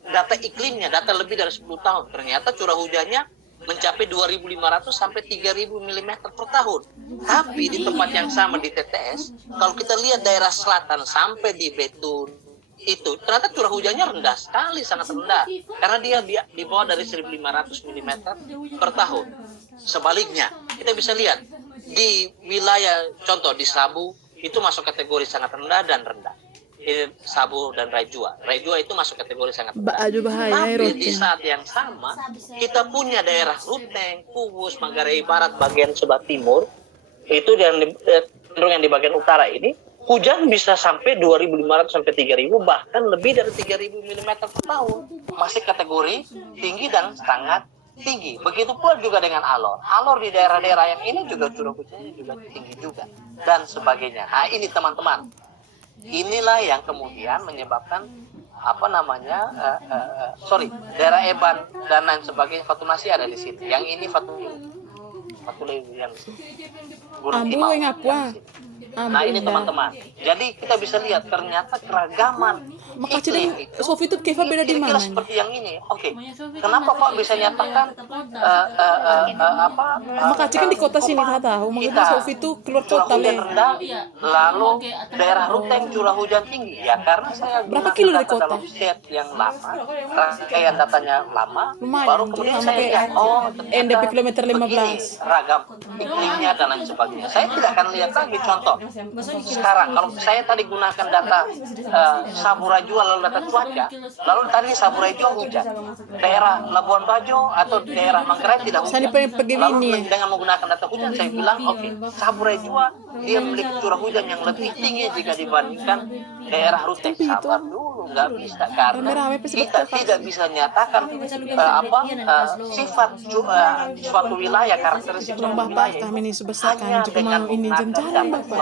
Data iklimnya, data lebih dari 10 tahun, ternyata curah hujannya mencapai 2.500 sampai 3.000 mm per tahun. Tapi di tempat yang sama di TTS, kalau kita lihat daerah selatan sampai di Betun, itu ternyata curah hujannya rendah sekali, sangat rendah. Karena dia di bawah dari 1.500 mm per tahun. Sebaliknya, kita bisa lihat, di wilayah, contoh di Sabu, itu masuk kategori sangat rendah dan rendah. Ini Sabu dan Raijua. Raijua itu masuk kategori sangat rendah. Tapi di saat yang sama, kita punya daerah Ruteng, Kuwus, Manggarai Barat, bagian sebelah timur, itu yang di bagian utara ini, hujan bisa sampai 2.500 sampai 3.000, bahkan lebih dari 3.000 mm per tahun. Masih kategori tinggi dan sangat tinggi. Begitu pula juga dengan Alor. Alor di daerah-daerah yang ini juga curah hujannya juga tinggi juga, dan sebagainya. Nah, ini teman-teman. Inilah yang kemudian menyebabkan daerah Eban dan lain sebagainya, Fatunasi ada di sini. Yang ini Fatuleu yang Gunung Timau. Nah ini teman-teman. Jadi kita bisa lihat ternyata keragaman Maka iklim cideng Sofi itu Keva beda di kira-kira mana? seperti yang ini. Oke. Kenapa Pak bisa nyatakan Maka kan di kota sini tak tahu. Maksudnya Sofi itu keluar curah kota hujan le. rendah, lalu daerah Ruteng curah hujan tinggi. Ya karena saya Berapa gunakan kilo dari data kota? dalam set yang lama, rangkaian datanya lama, Lumayan. baru kemudian Sama saya kayak lihat ternyata NDP kilometer 15. begini ragam iklimnya dan lain sebagainya. Saya tidak akan lihat lagi contoh. Sekarang kalau saya tadi gunakan data Saburai Jua lalu data cuaca, lalu tadi Saburai Jua hujan, daerah Labuan Bajo atau daerah Manggarai tidak Saya hujan. pengen pergi Lalu ini. dengan menggunakan data hujan saya bilang oke, Saburai Jua dia memiliki curah hujan yang lebih tinggi jika dibandingkan daerah Ruteng. Sabar dulu, nggak bisa karena Rame-rame pasti kita betul, Kak. tidak bisa nyatakan sifat suatu wilayah, karakteristik suatu Bapak wilayah kami ini sebesar hanya kami juga dengan mau ini menggunakan jalan-jalan data Bapak.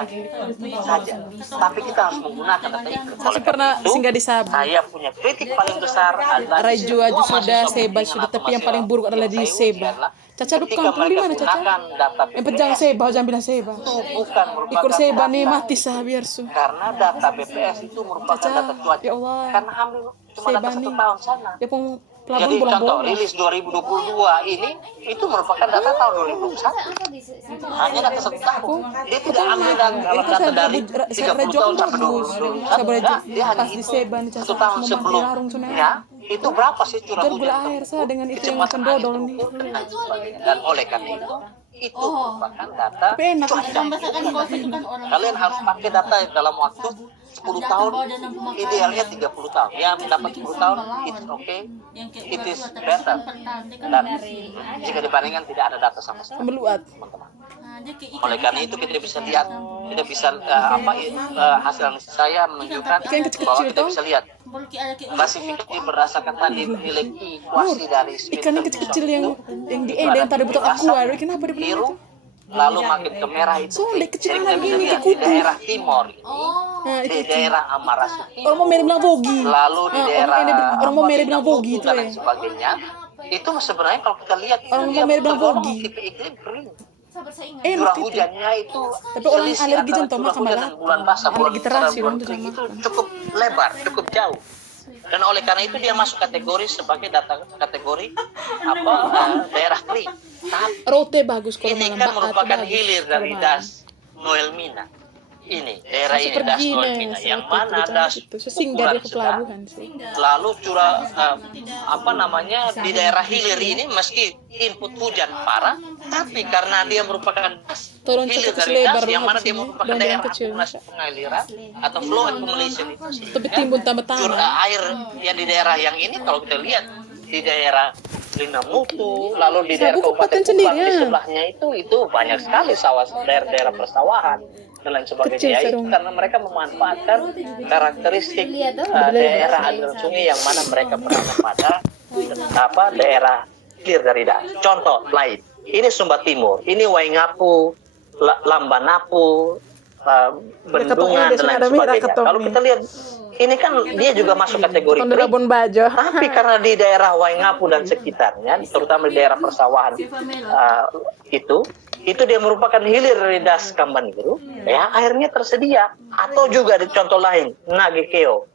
cuaca saja. Tapi kita harus menggunakan data iklim. Saya Oleh pernah karena itu, singgah di Sabah. saya punya kritik paling besar adalah Raiju semua aja sudah, mahasiswa Seba bimbingan sudah, atau tapi yang paling buruk mahasiswa adalah di yang saya uji Seba. adalah Caca duk ketika kampung di mereka mana Caca? gunakan data Yang penjang BPS Seba, jangan bilang Seba. itu bukan Ikut merupakan Seba nih data mati sah biar su. karena data BPS itu merupakan Caca, data cuaca. ya Allah. Karena hamil cuma Seba data 1 nih. tahun sana. Dia pun Jadi pelabuhan contoh bolong-bolong. rilis 2022 ini itu merupakan data tahun 2021. Hanya data 1 tahun. Dia tidak ambil dalam data dari 30 tahun sampai 2021. Enggak, dia hanya Pas di itu Seba nih Caca. 1 tahun Mau mati larung sebelumnya itu berapa sih curah Jar hujan gula air sah dengan itu yang kecepatan makan angin dodol nih. terukur dan sebagainya. Dan oleh karena itu merupakan data Tapi enak. cuaca. Kalian harus pakai data dalam waktu 10 tahun, idealnya 30 tahun. Ya, mendapat 10 tahun, it's okay, it is better. Dan jika dibandingkan tidak ada data sama sekali, Meluat. teman-teman. Oleh karena itu kita bisa lihat, kita bisa hasil analisis saya menunjukkan Ikan kecil-kecil bahwa kita toh? bisa lihat klasifikasi berdasarkan tadi nilai kuasi dari Ikan yang kecil-kecil yang di Eden yang tadi butuh aquarium, kenapa dia bilang biru, itu? lalu makin ke merah itu Soalnya kecil jadi kita lagi bisa nih, lihat kayak di kutu. daerah timur ini, Nah, di itu. daerah Amarasuki, Orang mau merah bilang vogi. lalu di daerah orang mau merah bilang vogi itu dan ya. lain sebagainya. Itu sebenarnya kalau kita lihat Orang itu dia mau merah bilang tergolong vogi. tipe iklim kering. Enak Curah itu. hujannya itu Tapi orang selisih alergi antara jantung curah makan hujan malah. dan bulan basah, bulan Alergi basah terasi, dan bulan orang kering itu jangan cukup lebar, cukup jauh. Dan oleh karena itu dia masuk kategori sebagai kategori daerah kering. Tapi Rote bagus kalau ini malam. kan Baat merupakan bagus hilir kalau dari malam. das Noelmina. Ini daerah Saya ini das pergi Noelmina nih, yang saya mana pergi das itu. Saya singgah dia ukuran ke sedang. pelabuhan sih. Lalu curah di daerah hilir ini meski input hujan parah, tapi karena dia merupakan das Tolong hilir cepat dari lebar das yang mana dia habisnya. merupakan Daun-daun daerah kecil. akumulasi pengaliran atau flow accumulation itu Tapi sehingga timbun tambah tanah. curah air yang di daerah yang ini kalau kita lihat di daerah Linamutu, lalu di daerah Sabu Kabupaten Kabupaten Kupang di sendirian. sebelahnya itu banyak sekali daerah-daerah persawahan dan lain sebagainya. Kecil, Ya, itu Sarung. karena mereka memanfaatkan karakteristik daerah aliran sungai yang mana mereka berada pada daerah hilir dari das. Contoh lain, ini Sumba Timur, ini Waingapu, Lambanapu, Bendungan dan lain sebagainya. Kalau kita lihat ini kan dia juga masuk kategori Kon kering. Labuan Bajo. Tapi karena di daerah Waingapu dan sekitarnya, terutama di daerah persawahan itu dia merupakan hilir dari das Kambangiru, ya airnya tersedia. Atau juga di contoh lain, Nagekeo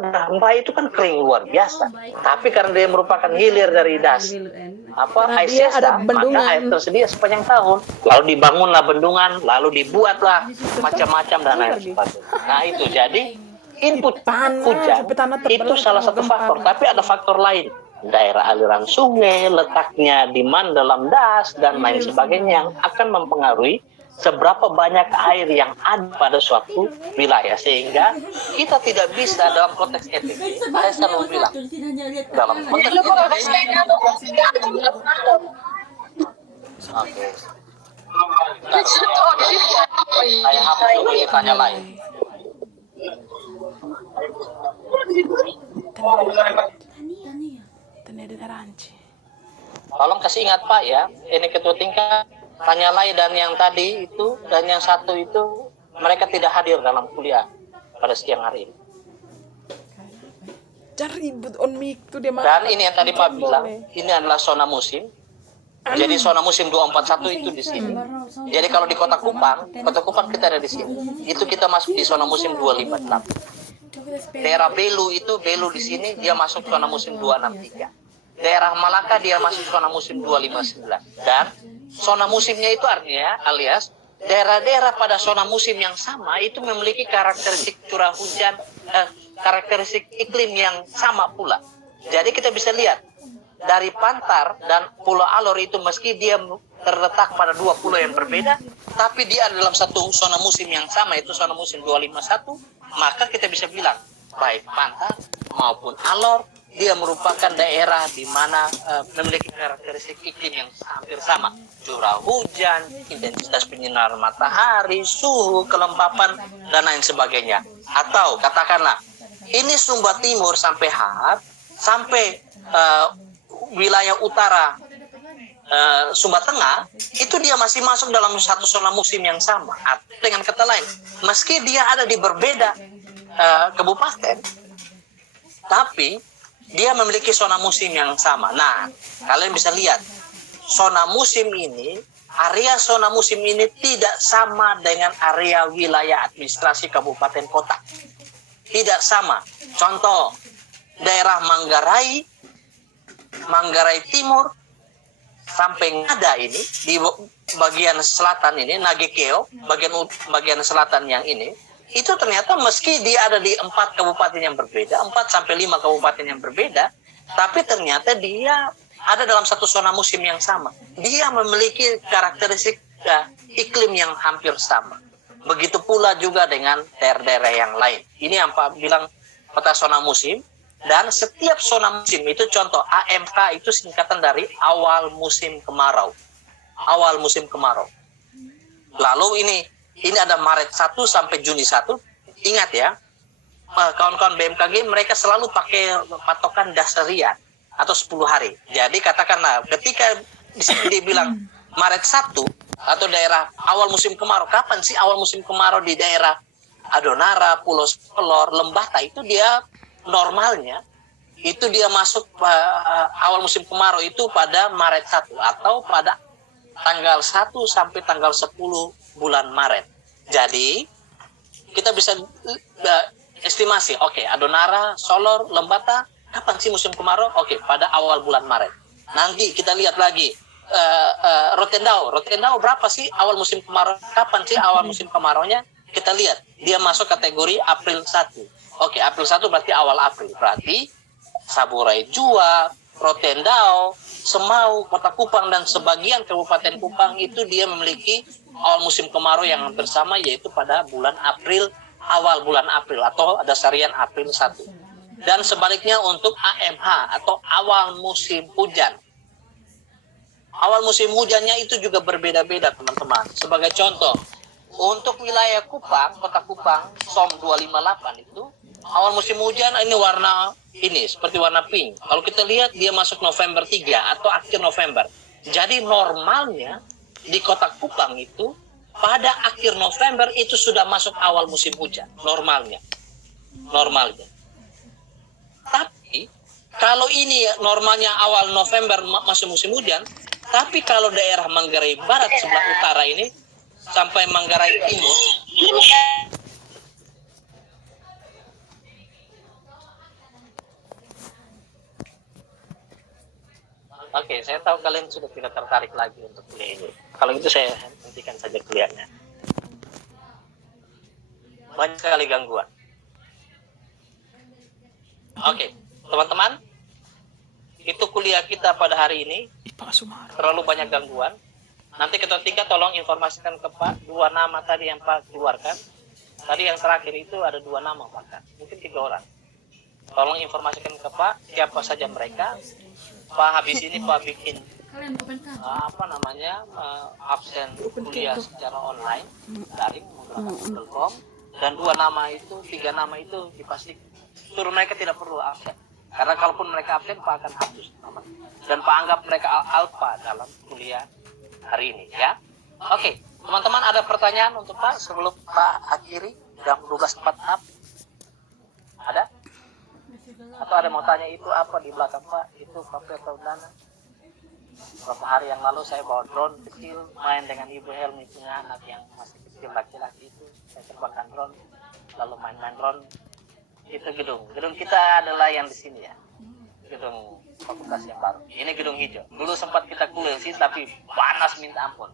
dan Mbai itu kan kering luar biasa. Tapi karena dia merupakan hilir dari das Karena dia Aisesa, ada maka bendungan. air tersedia sepanjang tahun. Lalu dibangunlah bendungan, lalu dibuatlah macam-macam dan lain sebagainya. Nah itu jadi input hujan itu salah satu faktor, tapi ada faktor lain. Daerah aliran sungai, letaknya di mana dalam das dan lain sebagainya yang akan mempengaruhi seberapa banyak air yang ada pada suatu wilayah, sehingga kita tidak bisa dalam konteks etik. Saya selalu bilang dalam konteks Oke. Saya hapus dulu tanya lain. Tolong kasih ingat Pak ya, ini ketua tingkat tanya lain dan yang tadi itu dan yang satu itu mereka tidak hadir dalam kuliah pada siang hari ini. Jangan ribut on mic tuh dia Dan ini yang tadi Pak bilang, ini adalah zona musim. Jadi zona musim 241 itu di sini. Jadi kalau di Kota Kupang kita ada di sini. Itu kita masuk di zona musim 258. Daerah Belu di sini dia masuk zona musim 263. Daerah Malaka dia masuk zona musim 259. Dan zona musimnya itu artinya alias daerah-daerah pada zona musim yang sama itu memiliki karakteristik curah hujan, karakteristik iklim yang sama pula. Jadi kita bisa lihat dari Pantar dan Pulau Alor itu meski dia terletak pada dua pulau yang berbeda, tapi dia ada dalam satu zona musim yang sama, itu zona musim 251, maka kita bisa bilang baik Pantar maupun Alor dia merupakan daerah di mana memiliki karakteristik iklim yang hampir sama. Curah hujan, intensitas penyinaran matahari, suhu, kelembapan, dan lain sebagainya. Atau katakanlah, ini Sumba Timur sampai Hat, sampai wilayah utara Sumba Tengah, itu dia masih masuk dalam satu zona musim yang sama. Dengan kata lain, meski dia ada di berbeda kabupaten, tapi dia memiliki zona musim yang sama. Nah, kalian bisa lihat, zona musim ini, area zona musim ini tidak sama dengan area wilayah administrasi kabupaten kota. Tidak sama. Contoh, daerah Manggarai Timur, sampai Ngada ini, di bagian selatan ini, Nagekeo, bagian selatan yang ini, itu ternyata meski dia ada di 4 kabupaten yang berbeda, 4 sampai 5 kabupaten yang berbeda, tapi ternyata dia ada dalam satu zona musim yang sama. Dia memiliki karakteristik iklim yang hampir sama. Begitu pula juga dengan daerah-daerah yang lain. Ini yang Pak bilang peta zona musim, dan setiap zona musim itu contoh AMK itu singkatan dari awal musim kemarau. Awal musim kemarau. Lalu ini ada Maret 1 sampai Juni 1. Ingat ya, kawan-kawan BMKG mereka selalu pakai patokan dasarian atau 10 hari. Jadi katakanlah ketika di sini dibilang Maret 1 atau daerah awal musim kemarau, kapan sih awal musim kemarau di daerah Adonara, Pulau Solor, Lembata itu dia normalnya itu dia masuk awal musim kemarau itu pada Maret 1 atau pada tanggal 1 sampai tanggal 10 bulan Maret. Jadi kita bisa estimasi, oke, Adonara, Solor, Lembata, kapan sih musim kemarau? Oke, pada awal bulan Maret. Nanti kita lihat lagi Rotendao berapa sih awal musim kemarau? Kapan sih awal musim kemaraunya? Kita lihat, dia masuk kategori April 1. Oke, April 1 berarti awal April. Berarti Saburai Jua, Rotendao, Semau, Kota Kupang, dan sebagian Kabupaten Kupang itu dia memiliki awal musim kemarau yang hampir sama, yaitu pada bulan April, awal bulan April atau dasarian April 1. Dan sebaliknya untuk AMH atau awal musim hujan. Awal musim hujannya itu juga berbeda-beda, teman-teman. Sebagai contoh, untuk wilayah Kupang, Kota Kupang, SOM 258 itu, awal musim hujan ini warna ini, seperti warna pink. Kalau kita lihat, dia masuk November 3 atau akhir November. Jadi normalnya, di Kota Kupang itu, pada akhir November itu sudah masuk awal musim hujan. Normalnya. Tapi, kalau ini normalnya awal November masuk musim hujan, tapi kalau daerah Manggarai Barat sebelah utara ini, sampai Manggarai Timur, oke, saya tahu kalian sudah tidak tertarik lagi untuk kuliah ini. Kalau itu saya hentikan saja kuliahnya. Banyak sekali gangguan. Oke, teman-teman, itu kuliah kita pada hari ini. Terlalu banyak gangguan. Nanti ketua tingkat tolong informasikan ke Pak 2 nama tadi yang Pak keluarkan. Tadi yang terakhir itu ada 2 nama bahkan, mungkin 3 orang. Tolong informasikan ke Pak siapa saja mereka. Pak habis ini Pak bikin absen kuliah secara online daring menggunakan Google Form, dan 2 nama itu, 3 nama itu dipastikan suruh mereka tidak perlu absen, karena kalaupun mereka absen Pak akan hapus nama dan Pak anggap mereka alpha dalam kuliah hari ini ya. Oke, teman-teman, ada pertanyaan untuk Pak sebelum Pak akhiri jam 12.46? Ada? Atau ada mau tanya itu apa di belakang Pak? Itu kopi atau dana? beberapa hari yang lalu saya bawa drone kecil, main dengan Ibu Helmi punya anak yang masih kecil laki-laki itu. Saya terbangkan drone, lalu main-main drone. Itu gedung kita adalah yang di sini ya, gedung fakultas yang baru. Ini gedung hijau. Dulu sempat kita kuliah sih, tapi panas minta ampun.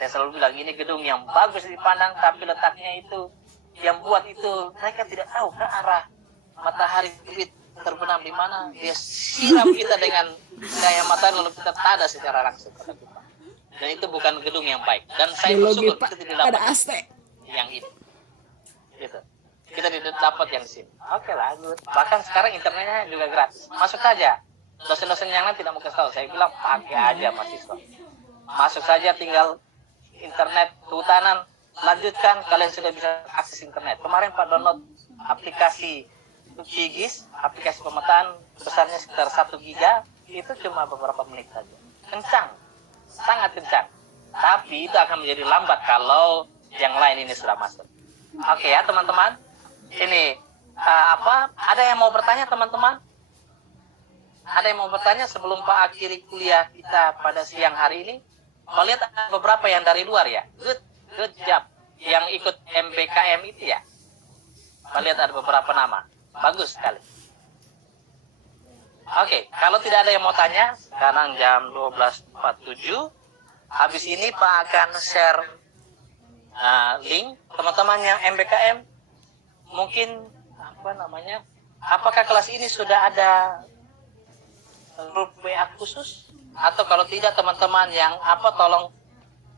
Saya selalu bilang ini gedung yang bagus dipandang, tapi letaknya itu yang buat itu mereka tidak tahu ke arah matahari terbit terbenam di mana. Dia siram kita dengan cahaya matahari lalu kita tada secara langsung pada kita. Dan itu bukan gedung yang baik. Dan saya bersyukur kita tidak dapat yang ini. Gitu. Kita tidak dapat yang di sini. Oke lah, good. Bahkan sekarang internetnya juga gratis. Masuk saja. Dosen-dosen yang lain tidak mau kasih tahu. Saya bilang pakai aja mahasiswa. Masuk saja, tinggal internet kehutanan. Lanjutkan, kalian sudah bisa akses internet. Kemarin Pak download aplikasi Gigis, aplikasi pemetaan besarnya sekitar 1 giga. Itu cuma beberapa menit saja. Kencang, sangat kencang. Tapi itu akan menjadi lambat kalau yang lain ini sudah masuk. Oke ya teman-teman. Ini ada yang mau bertanya teman-teman? Ada yang mau bertanya sebelum Pak akhiri kuliah kita pada siang hari ini? Mau lihat ada beberapa yang dari luar ya. Good job. Yang ikut MBKM itu ya. Mau lihat ada beberapa nama. Bagus sekali. Oke, kalau tidak ada yang mau tanya, sekarang jam 12.47. Habis ini Pak akan share link teman-teman yang MBKM. Mungkin apakah kelas ini sudah ada grup WA khusus? Atau kalau tidak teman-teman yang tolong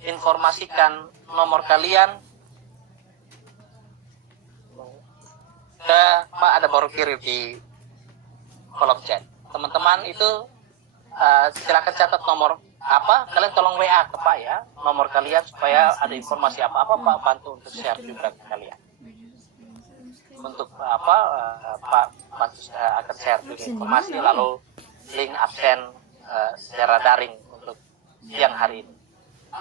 informasikan nomor kalian ke Pak, ada baru kirim di kolom chat. Teman-teman itu silakan catat nomor kalian tolong WA ke Pak ya, nomor kalian supaya ada informasi apa-apa Pak bantu untuk share juga ke kalian. Untuk Pak akan share juga informasi lalu link absen secara daring untuk siang hari ini.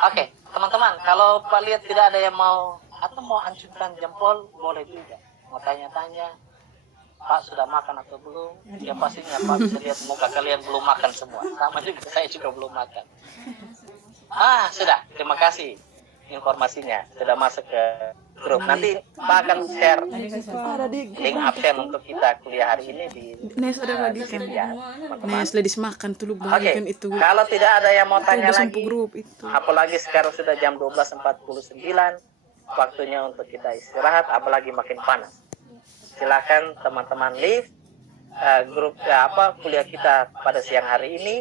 Oke, teman-teman, kalau Pak lihat tidak ada yang mau hancurkan jempol, boleh juga. Mau tanya-tanya, Pak sudah makan atau belum? Ya pastinya Pak bisa lihat muka kalian belum makan semua. Sama juga saya juga belum makan. Sudah, terima kasih informasinya. Sudah masuk ke grup. Nanti Pak akan share link absen untuk kita kuliah hari ini di Nes ada lagi kan. Nes ladies makan tuh bagikan itu. Kalau tidak ada yang mau tanya lagi, grup itu. apalagi sekarang sudah jam 12.49, waktunya untuk kita istirahat, apalagi makin panas. Silakan teman-teman live grup kuliah kita pada siang hari ini.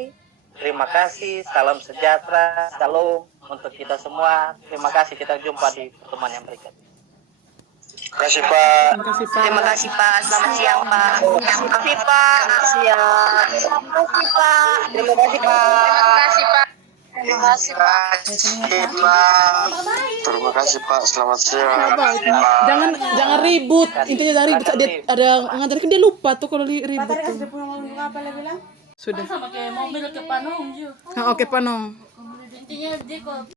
Terima kasih, salam sejahtera, salam untuk kita semua. Terima kasih, kita jumpa di pertemuan yang berikutnya. Terima kasih Pak. Terima kasih Pak. Selamat siang Pak. Terima kasih Pak. Siang. Terima kasih Pak. Terima kasih Pak. Terima kasih Pak. Terima kasih Pak. Selamat siang. Jangan ribut. Intinya dari ribut dia ada ngajarin dia lupa tuh kalau ribut tuh. Sudah. Sama kayak mobil ke Panong juga. Oke, Panong. Intinya dia kok